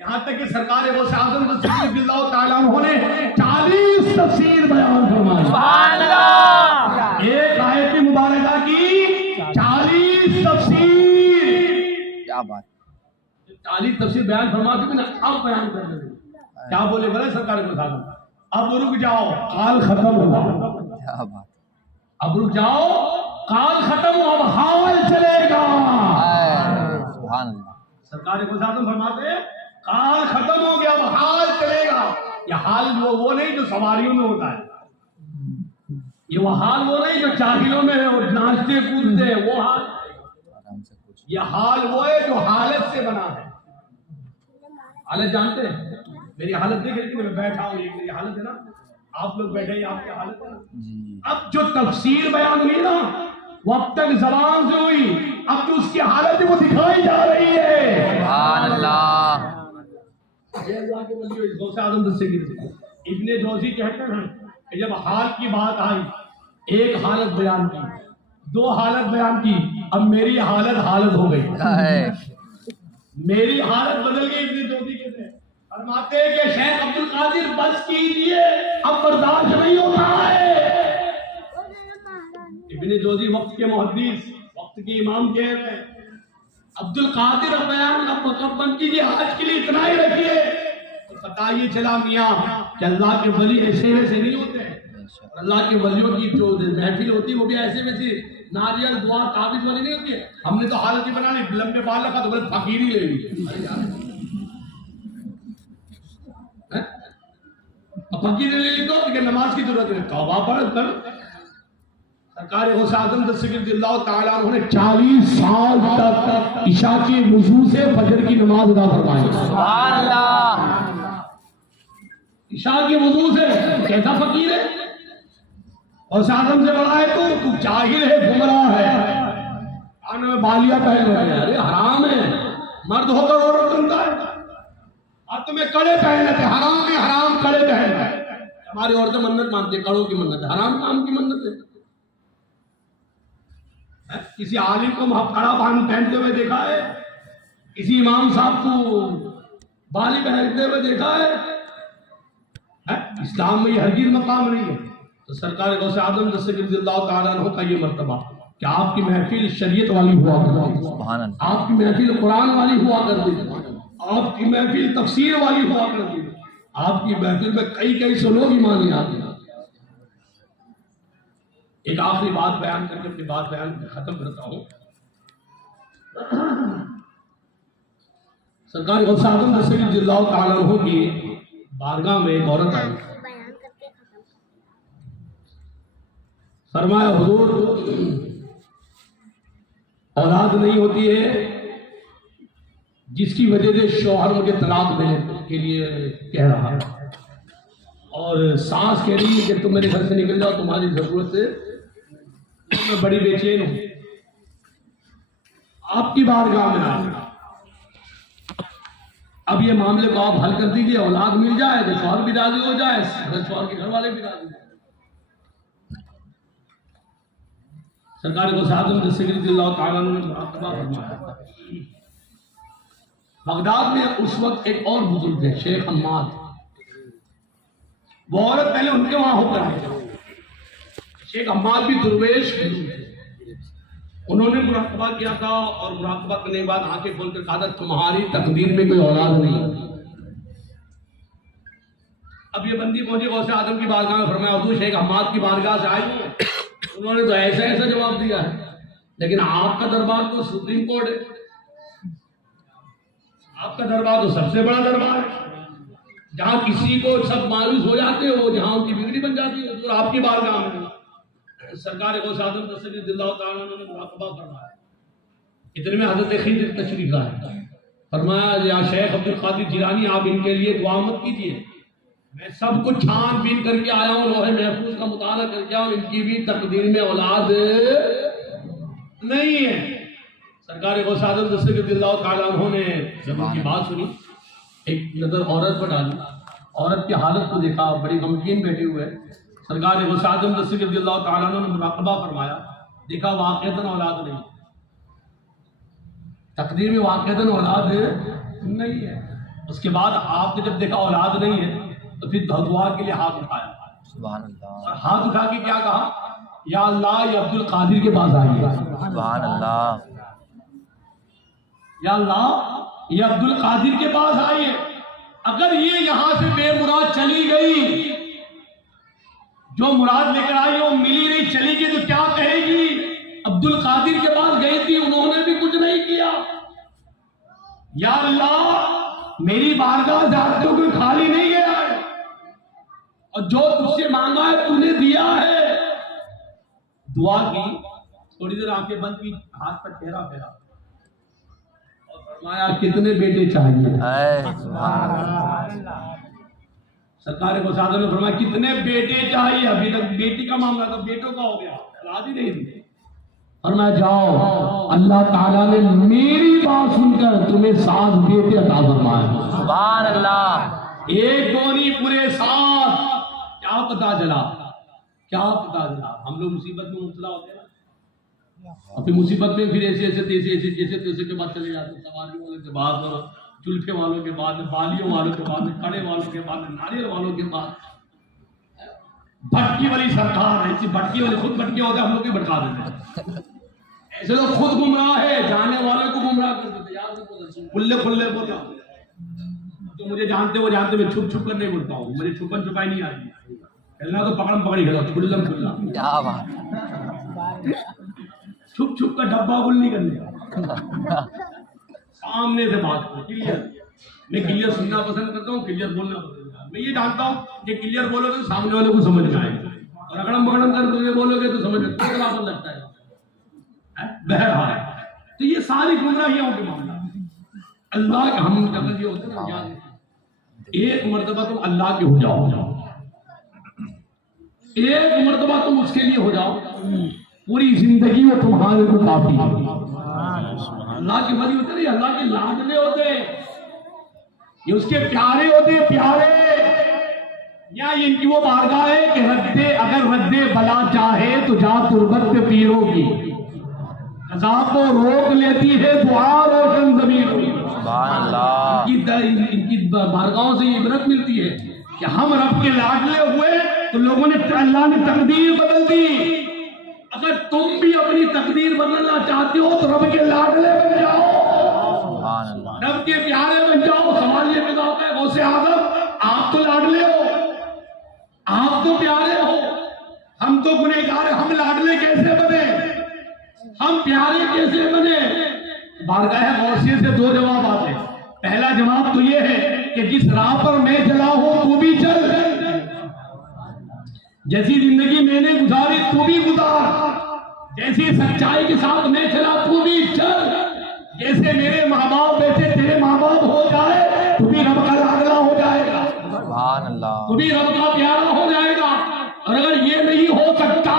यहाँ तक कि सरकार गौसे आज़म दस्तगीर रज़ियल्लाहु ताला अन्हु ने 40 तफसीर बयान फरमाई। सुभान अल्लाह। एक आयत की मुबारका की 40 तफसीर। क्या बात, 40 तफसीर बयान फरमाते थे ना। अब बयान कर रहे क्या बोले बोले सरकार गौसे आज़म, अब रुक जाओ, काल खत्म हुआ। क्या बात, अब रुक जाओ, काल खत्म हुआ, अब हाल चलेगा। सुभान अल्लाह। सरकार गौसे आज़म फरमाते काल खत्म हो गया, अब हाल चलेगा। ये हाल वो नहीं जो सवारियों में होता है, ये वो हाल वो नहीं जो चाबियों में है और नाचते कूदते हैं, वो हाल। ये हाल वो है जो हालत से बना है। हालत जानते हैं? मेरी हालत देख रही थी, मैं बैठा हूँ, मेरी हालत है ना, आप लोग बैठे, आपकी हालत है ना। जी। अब जो तफसीर बयान हुई ना वो अब तक जबान से हुई, अब जो उसकी हालत है वो दिखाई जा रही है। सुभान अल्लाह। ये अल्लाह के वली गौसे आज़म दस्तगीर इब्ने जौज़ी कहते हैं कि जब हाल की बात आई, एक हालत बयान की, दो हालत बयान की, अब मेरी हालत हो गई है। मेरी हालत बदल गई। इब्ने जौज़ी कहते हैं, फरमाते हैं कि शेख अब्दुल कादिर बस कीजिए, अब बर्दाश्त नहीं होता है। इब्ने जौज़ी वक्त के मुहद्दिस, वक्त के इमाम कह रहे हैं, अब्दुल कादिर अब बयान अब मुकम्मल कीजिए, आज के लिए इतना ही रखिए। तो पता ये चला मियाँ कि अल्लाह के वली ऐसे वैसे नहीं होते हैं। और अल्लाह के वलियों की जो महफिल होती है वो भी ऐसे वैसे नारियल दुआ ताबीज वाली नहीं होती है। हमने तो हालत ही बना ली, लंबे बाल रखा तो बोले फकीरी ले ली। फकीरी ले ली तो नमाज की जरूरत है, तौबा पढ़। सरकार गौसे आज़म दस्तगीर ताला उन्होंने 40 साल तक इशा की वुजू से फजर की नमाज अदा फरमाई। सुभान अल्लाह। इशा की वुजू से। कैसा फकीर है, गौसे आज़म से बड़ा है तू जाहिल है, गुमराह है, कान में बालियां पहन रहे हैं, अरे हराम है, मर्द होकर औरत बनता है। और तुम्हें कड़े पहन लेते, हराम है, हराम कड़े पहन रहे। हमारी औरतें मन्नत मानती है, कड़ों की मन्नत है, हराम काम की मन्नत है। किसी आलिम को कड़ा पहनते हुए देखा है? किसी इमाम साहब को बाली पहनते हुए देखा है? इस्लाम में ये हरगिज़ मकाम नहीं है। तो सरकार गौसे आज़म दस्तगीर ताला अन्हु का ये मर्तबा कि आपकी महफिल शरीयत वाली हुआ करती थी, सुभान अल्लाह। आपकी महफिल कुरान वाली हुआ करती थी, आपकी महफिल तफसीर वाली हुआ करती थी, आपकी महफिल में कई सौ लोग ईमान ले आते हैं। एक आखिरी बात बयान करके अपनी बात बयान खत्म करता हूं। सरकार गौसे आज़म दस्तगीर ताला अन्हु की बारगाह में एक औरत आई, फरमाया हुजूर औलाद नहीं होती है, जिसकी वजह से शौहर मुझे तलाक देने के लिए कह रहा है, और सास कह रही है कि तुम मेरे घर से निकल जाओ, तुम्हारी जरूरत है, मैं बड़ी बेचैन हूं। आपकी बारगाह में आए, अब ये मामले को आप हल कर दीजिए, औलाद मिल जाए तो शौहर भी राजी हो जाए, शौहर के घर वाले भी राजी हो जाए। सरकार गौसे आज़म दस्तगीर ताला ने मुराक़बा फरमाया। बगदाद में उस वक्त एक और बुजुर्ग थे, शेख हम्माद। वो औरत पहले उनके वहां होकर आए। शेख हम्माद भी दुर्वेश थे। उन्होंने मुराक़बा किया था और मुराक़बा करने के बाद आंखें खोलकर कहा था तुम्हारी तकदीर में कोई औलाद नहीं। अब ये बंदी पहुंची गौसे आज़म की बारगाह में, फरमाया हुजूर शेख हम्माद की बारगाह से आई हूं। उन्होंने तो ऐसा जवाब दिया है, लेकिन आपका दरबार तो सुप्रीम कोर्ट है, आपका दरबार तो सबसे बड़ा दरबार है, जहां किसी को सब मायूस हो जाते हो, जहां उनकी बिगड़ी बन जाती है, तो आपकी बारगाह में सरकार गौसे आज़म दस्तगीर ताला ने मुराक़बा करवाया। इतने में हज़रत खिज़र तशरीफ लाए, फरमाया या शेख अब्दुल कादिर जिलानी आप इनके लिए दुआ मत कीजिए, मैं सब कुछ छानबीन करके आया हूँ, लोहे महफूज का मुताला करके आया हूँ, इनकी भी तकदीर में औलाद नहीं है। सरकार गौसे आज़म दस्तगीर ताला उन्होंने जब उनकी बात सुनी, एक नजर औरत पर डाली, औरत की हालत को देखा, बड़ी गमगीन बैठे हुए। सरकार गौसे आज़म दस्तगीर ताला ने मुराक़बा फरमाया, देखा वाक़अतन औलाद नहीं, तकदीर में वाक़अतन औलाद नहीं है। उसके बाद आपने जब देखा औलाद नहीं है तो फिर दुआ के लिए हाथ उठाया, सुभान अल्लाह। और हाथ उठा के क्या कहा, या अल्लाह ये अब्दुल कादिर के पास आइए, सुभान अल्लाह। या अल्लाह ये अब्दुल कादिर के पास आइए। अगर ये यहां से बेमुराद चली गई, जो मुराद लेकर आई वो मिली नहीं, चली गई, तो क्या कहेगी, अब्दुल कादिर के पास गई थी, उन्होंने भी कुछ नहीं किया। या अल्लाह मेरी बारगाह से कोई खाली नहीं गया है, और जो तुझसे मांगा है तूने दिया है। दुआ की, थोड़ी देर आंखें बंद की, हाथ पर चेहरा फेरा और फरमाया कितने बेटे चाहिए। सुभान अल्लाह। सरकार को साधन ने फरमाया कितने बेटे चाहिए, अभी तक बेटी का मामला था, बेटों का हो गया, औलाद ही नहीं दी। और मैं जाओ, अल्लाह ताला ने मेरी बात सुनकर तुम्हें 7 बेटे अता फरमाए। सुभान अल्लाह। एक दो नहीं, पूरे 7। क्या पता चला, क्या पता चला, हम लोग मुसीबत में मुब्तला होते हैं ना, अपनी मुसीबत में फिर ऐसे जैसे के बाद चले जाते, सवारी वालों के बाद, चुल्फे वालों के बाद, बालियों वालों के बाद, कड़े वालों के बाद, नारियल वालों के बाद, भटकी वाली सरकार, ऐसी भटकी वाले खुद भटके होते, हम लोग भी भटका देते। ऐसे लोग खुद गुमराह है, जाने वालों को गुमराह कर देते। याद खुले खुले बोलता, तो मुझे जानते वो जानते, मैं छुप छुप कर नहीं बोलता हूँ, मुझे छुपन छुपाई नहीं आती, खेलना तो पकड़म पकड़ी खेलो, खुल्लम खुल्ला, क्या बात। छुप छुप का डब्बा गुल नहीं करने, सामने से बात करो, क्लियर। मैं क्लियर सुनना पसंद करता हूँ, क्लियर बोलना पसंद करता हूँ। मैं ये जानता हूँ कि क्लियर बोलोगे तो सामने वाले को समझ में आएगा, और अगड़म पकड़म कर बोलोगे तो समझ में खराब लगता है। बहरहाल तो ये सारी गुमराहियों के मामला, अल्लाह के हम कभी ये होते ना, एक मर्तबा तुम अल्लाह के हो जाओ, एक मर्तबा तुम उसके लिए हो जाओ, पूरी जिंदगी वो तुम्हारे को काफी। अल्लाह के वली होते नहीं, अल्लाह के लाडले होते, ये उसके प्यारे होते, प्यारे। या इनकी वो बारगाह है कि रद्दे, अगर रद्दे बला चाहे तो जा तुरबत पे पीरों की, कज़ा को रोक लेती है दुआ रोशन ज़मीन की। सुभान अल्लाह। इनकी बारगाहों से इबरत मिलती है कि हम रब के लाडले हुए तो लोगों ने, अल्लाह ने तकदीर बदल दी। अगर तुम भी अपनी तकदीर बदलना चाहते हो तो रब के लाडले बन जाओ, सुभान अल्लाह। रब के प्यारे बन जाओ। सवाल ये पैदा होता है, गौसे आज़म आप तो लाडले हो, आप तो प्यारे हो, हम तो गुनहगार, हम लाडले कैसे बने, हम प्यारे कैसे बने? बारगाह गौसियत से 2 जवाब आते हैं। पहला जवाब तो ये है कि जिस राह पर मैं चला हूं तू भी चल, जैसी जिंदगी मैंने गुजारी तू भी गुजार, जैसी सच्चाई के साथ मैं चला तू भी चल, जैसे मेरे माँ बाप वैसे तेरे माँ बाप हो जाए, तू भी रब का लाडला हो जाएगा, सुभान अल्लाह। तू भी रब का प्यारा हो जाएगा। और अगर ये नहीं हो सकता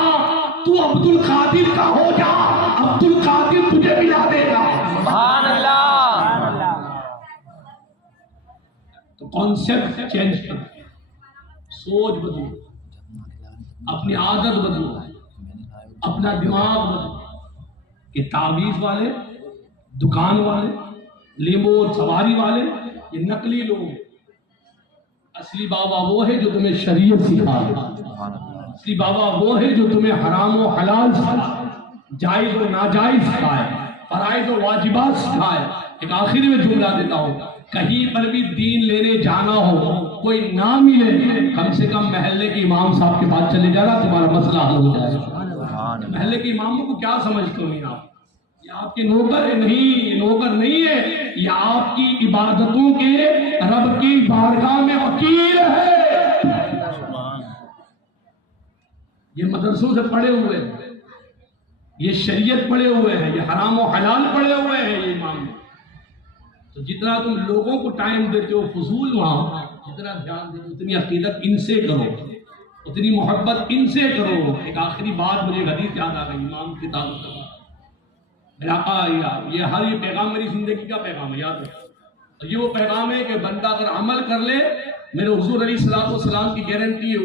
तू अब्दुल कादिर का हो जा, अब्दुल कादिर तुझे मिला देगा। सुभान अल्लाह। तो कॉन्सेप्ट चेंज करो, सोच बदलो, अपनी आदत बदलो, अपना दिमाग बदलो। कि तावीज वाले, दुकान वाले, लींबू सवारी वाले ये नकली लोग हैं। असली बाबा वो है जो तुम्हें शरीयत सिखाए, असली बाबा वो है जो तुम्हें हराम और हलाल सिखाए, जायज और नाजायज सिखाए, फराइज और वाजिबात सिखाए। एक आखिरी में जुमला देता हूँ, कहीं पर भी दीन लेने जाना हो, कोई ना मिले, कम से कम महल्ले के इमाम साहब के पास चले जाना, तुम्हारा मसला हल हो जाएगा। महल्ले के इमामों को क्या समझते हो आप? ये आपके नौकर है? नहीं, ये नौकर नहीं है, ये आपकी इबादतों के रब की बारगाह में वकील है। ये मदरसों से पढ़े हुए हैं, ये शरीयत पढ़े हुए हैं, ये हराम और हलाल पढ़े हुए हैं ये इमाम। तो जितना तुम लोगों को टाइम देते हो फजूल, वहां जितना ध्यान देते हो, उतनी अकीदत इनसे करो, उतनी मोहब्बत इनसे करो। एक आखिरी बात मुझे हदीस याद आ गई, इमाम किताब ये हर ये पैगाम मेरी जिंदगी का पैगाम है, याद रखो। तो ये वो पैगाम है कि बंदा अगर अमल कर ले, मेरे हुजूर अलैहिस्सलाम की गारंटी है,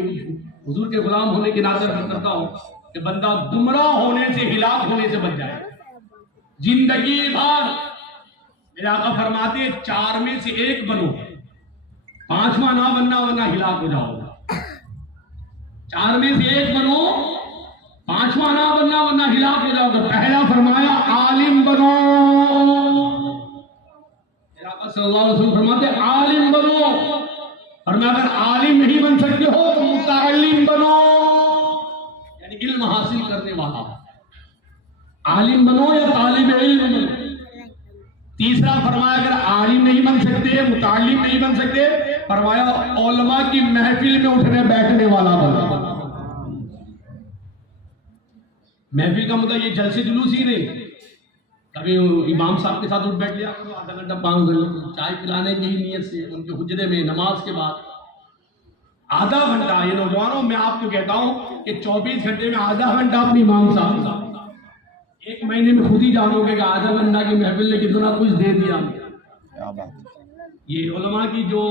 हुजूर के गुलाम होने के नाते करता हूँ कि बंदा गुमराह होने से, हिलाक होने से बच जाए जिंदगी भर। मेरे आका फरमाते हैं 4 में से 1 बनो, 5वां ना बनना वरना हिलाक हो जाओगे। 4 में से 1 बनो, 5वां ना बनना वरना हिलाक हो जाओगे। पहला फरमाया आलिम बनो, मेरे आका सल्लल्लाहु अलैहि वसल्लम फरमाते आलिम बनो। और मैं अगर आलिम नहीं बन सकते हो तो मुतअल्लिम बनो, यानी इल्म हासिल करने वाला। आलिम बनो या तालिब इल्म बनो। तीसरा फरमाया अगर आलिम नहीं बन सकते, मुतअल्लिम नहीं बन सकते, फरमाया उलमा की महफिल में उठने बैठने वाला बनो। महफिल का मतलब ये जलसे जुलूस ही नहीं, कभी इमाम साहब के साथ उठ बैठ लिया करो, आधा घंटा 5 घंटे चाय पिलाने की ही नीयत से उनके हुजरे में नमाज के बाद। आधा घंटा, ये नौजवानों मैं आपको कहता हूं कि 24 घंटे में आधा घंटा अपनी इमाम साहब, एक महीने में खुद ही जानोगे कि आधा घंटा की महफिल ने कितना कुछ दे दिया। क्या बात। ये उलमा की जो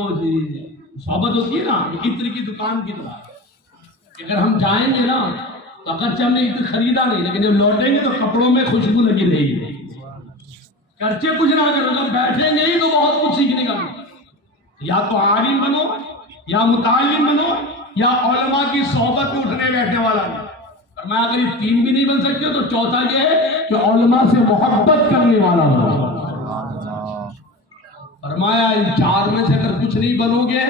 सोहबत होती है ना, इत्र की दुकान की तरह। अगर हम जाएंगे ना तो अगर हमने इत्र खरीदा नहीं, लेकिन जब लौटेंगे तो कपड़ों में खुशबू लगी रहेगी। खर्चे कुछ ना करो, जब बैठेंगे ही तो बहुत कुछ सीखने का मिलेगा। या तो आलिम बनो, या मुतालिम बनो, या उलमा की सोहबत में उठने बैठने वाला नहीं। और मैं अगर ये तीन भी नहीं बन सकते तो चौथा ये है कि उलमा से मोहब्बत करने वाला बनो। फरमाया इन चार में से अगर कुछ नहीं बनोगे,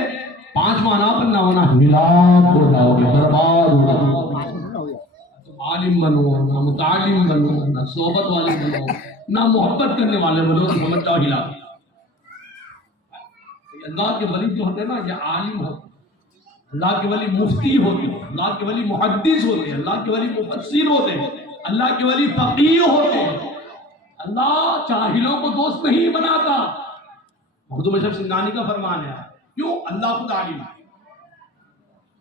पांचवा ना बनना, होना हिलाक हो जाओगे, बर्बाद हो जाओगे। आलिम बनो, ना मुतालिम बनो, ना सोहबत वाले बनो, ना मोहब्बत करने वाले बनो, तो समझ जाओ हिलाक। अल्लाह के वली जो होते हैं ना, ये आलिम होते हैं, अल्लाह के वली मुफ्ती होते हैं, अल्लाह के वली मुहद्दिस होते हैं, अल्लाह के वली मुफस्सिर होते हैं, अल्लाह के वली फकीह होते हैं। अल्लाह जाहिलों को दोस्त नहीं बनाता। उर्दू में शब सिंगानी का फरमान है, क्यों? अल्लाह खुद आलिम है,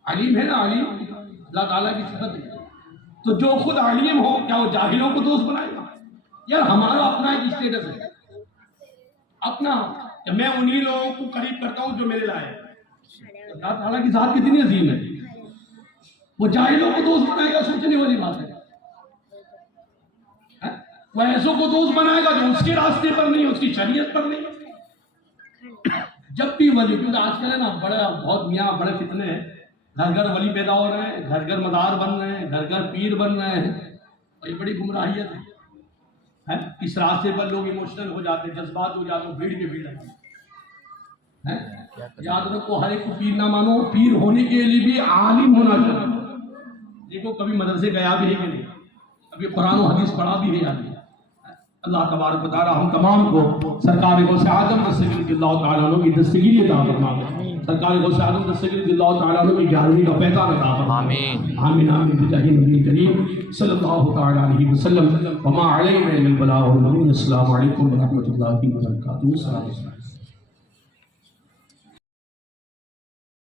आलिम है ना, आलिम अल्लाह ताला की सिफत है। तो जो खुद आलिम हो, क्या वो जाहिलों को दोस्त बनाएगा? यार हमारा अपना एक स्टेटस है, अपना, कि मैं उन्हीं लोगों को करीब करता हूं जो मेरे लायक है। अल्लाह ताला की जात कितनी अजीम है, वो जाहिलों को दोस्त बनाएगा, सोचने वाली बात है। वो ऐसों को दोस्त बनाएगा जो उसके रास्ते पर नहीं, उसकी शरीयत पर नहीं। जब भी वली, क्योंकि आजकल है ना बड़ा बहुत मियाँ बड़े फितने हैं, घर घर वली पैदा हो रहे हैं, घर घर मदार बन रहे हैं, घर घर पीर बन रहे हैं, और ये बड़ी गुमराहियत है। इस रास्ते पर लोग इमोशनल हो जाते हैं, जज्बात हो जाते हैं, भीड़ के भीड़ है। याद रखो, हर एक को पीर ना मानो, पीर होने के लिए भी आलिम होना चाहिए। देखो कभी मदरसे गया भी है कि नहीं, कभी कुरान और हदीस पढ़ा भी है या नहीं। अल्लाह तबारक व तआला हम तमाम को सरकार गौसे आज़म रज़ियल्लाहु तआला अन्हु की दस्तगीरी अता फरमाए, सरकार गौसे आज़म रज़ियल्लाहु तआला अन्हु की 11वीं का पैगाम अता फरमाए। आमीन आमीन आमीन बिजाहि नबी करीम सल्लल्लाहु तआला अलैहि वसल्लम। व मा अलैना इल्लल बलाग। अस्सलामु अलैकुम व रहमतुल्लाहि व बरकातहू।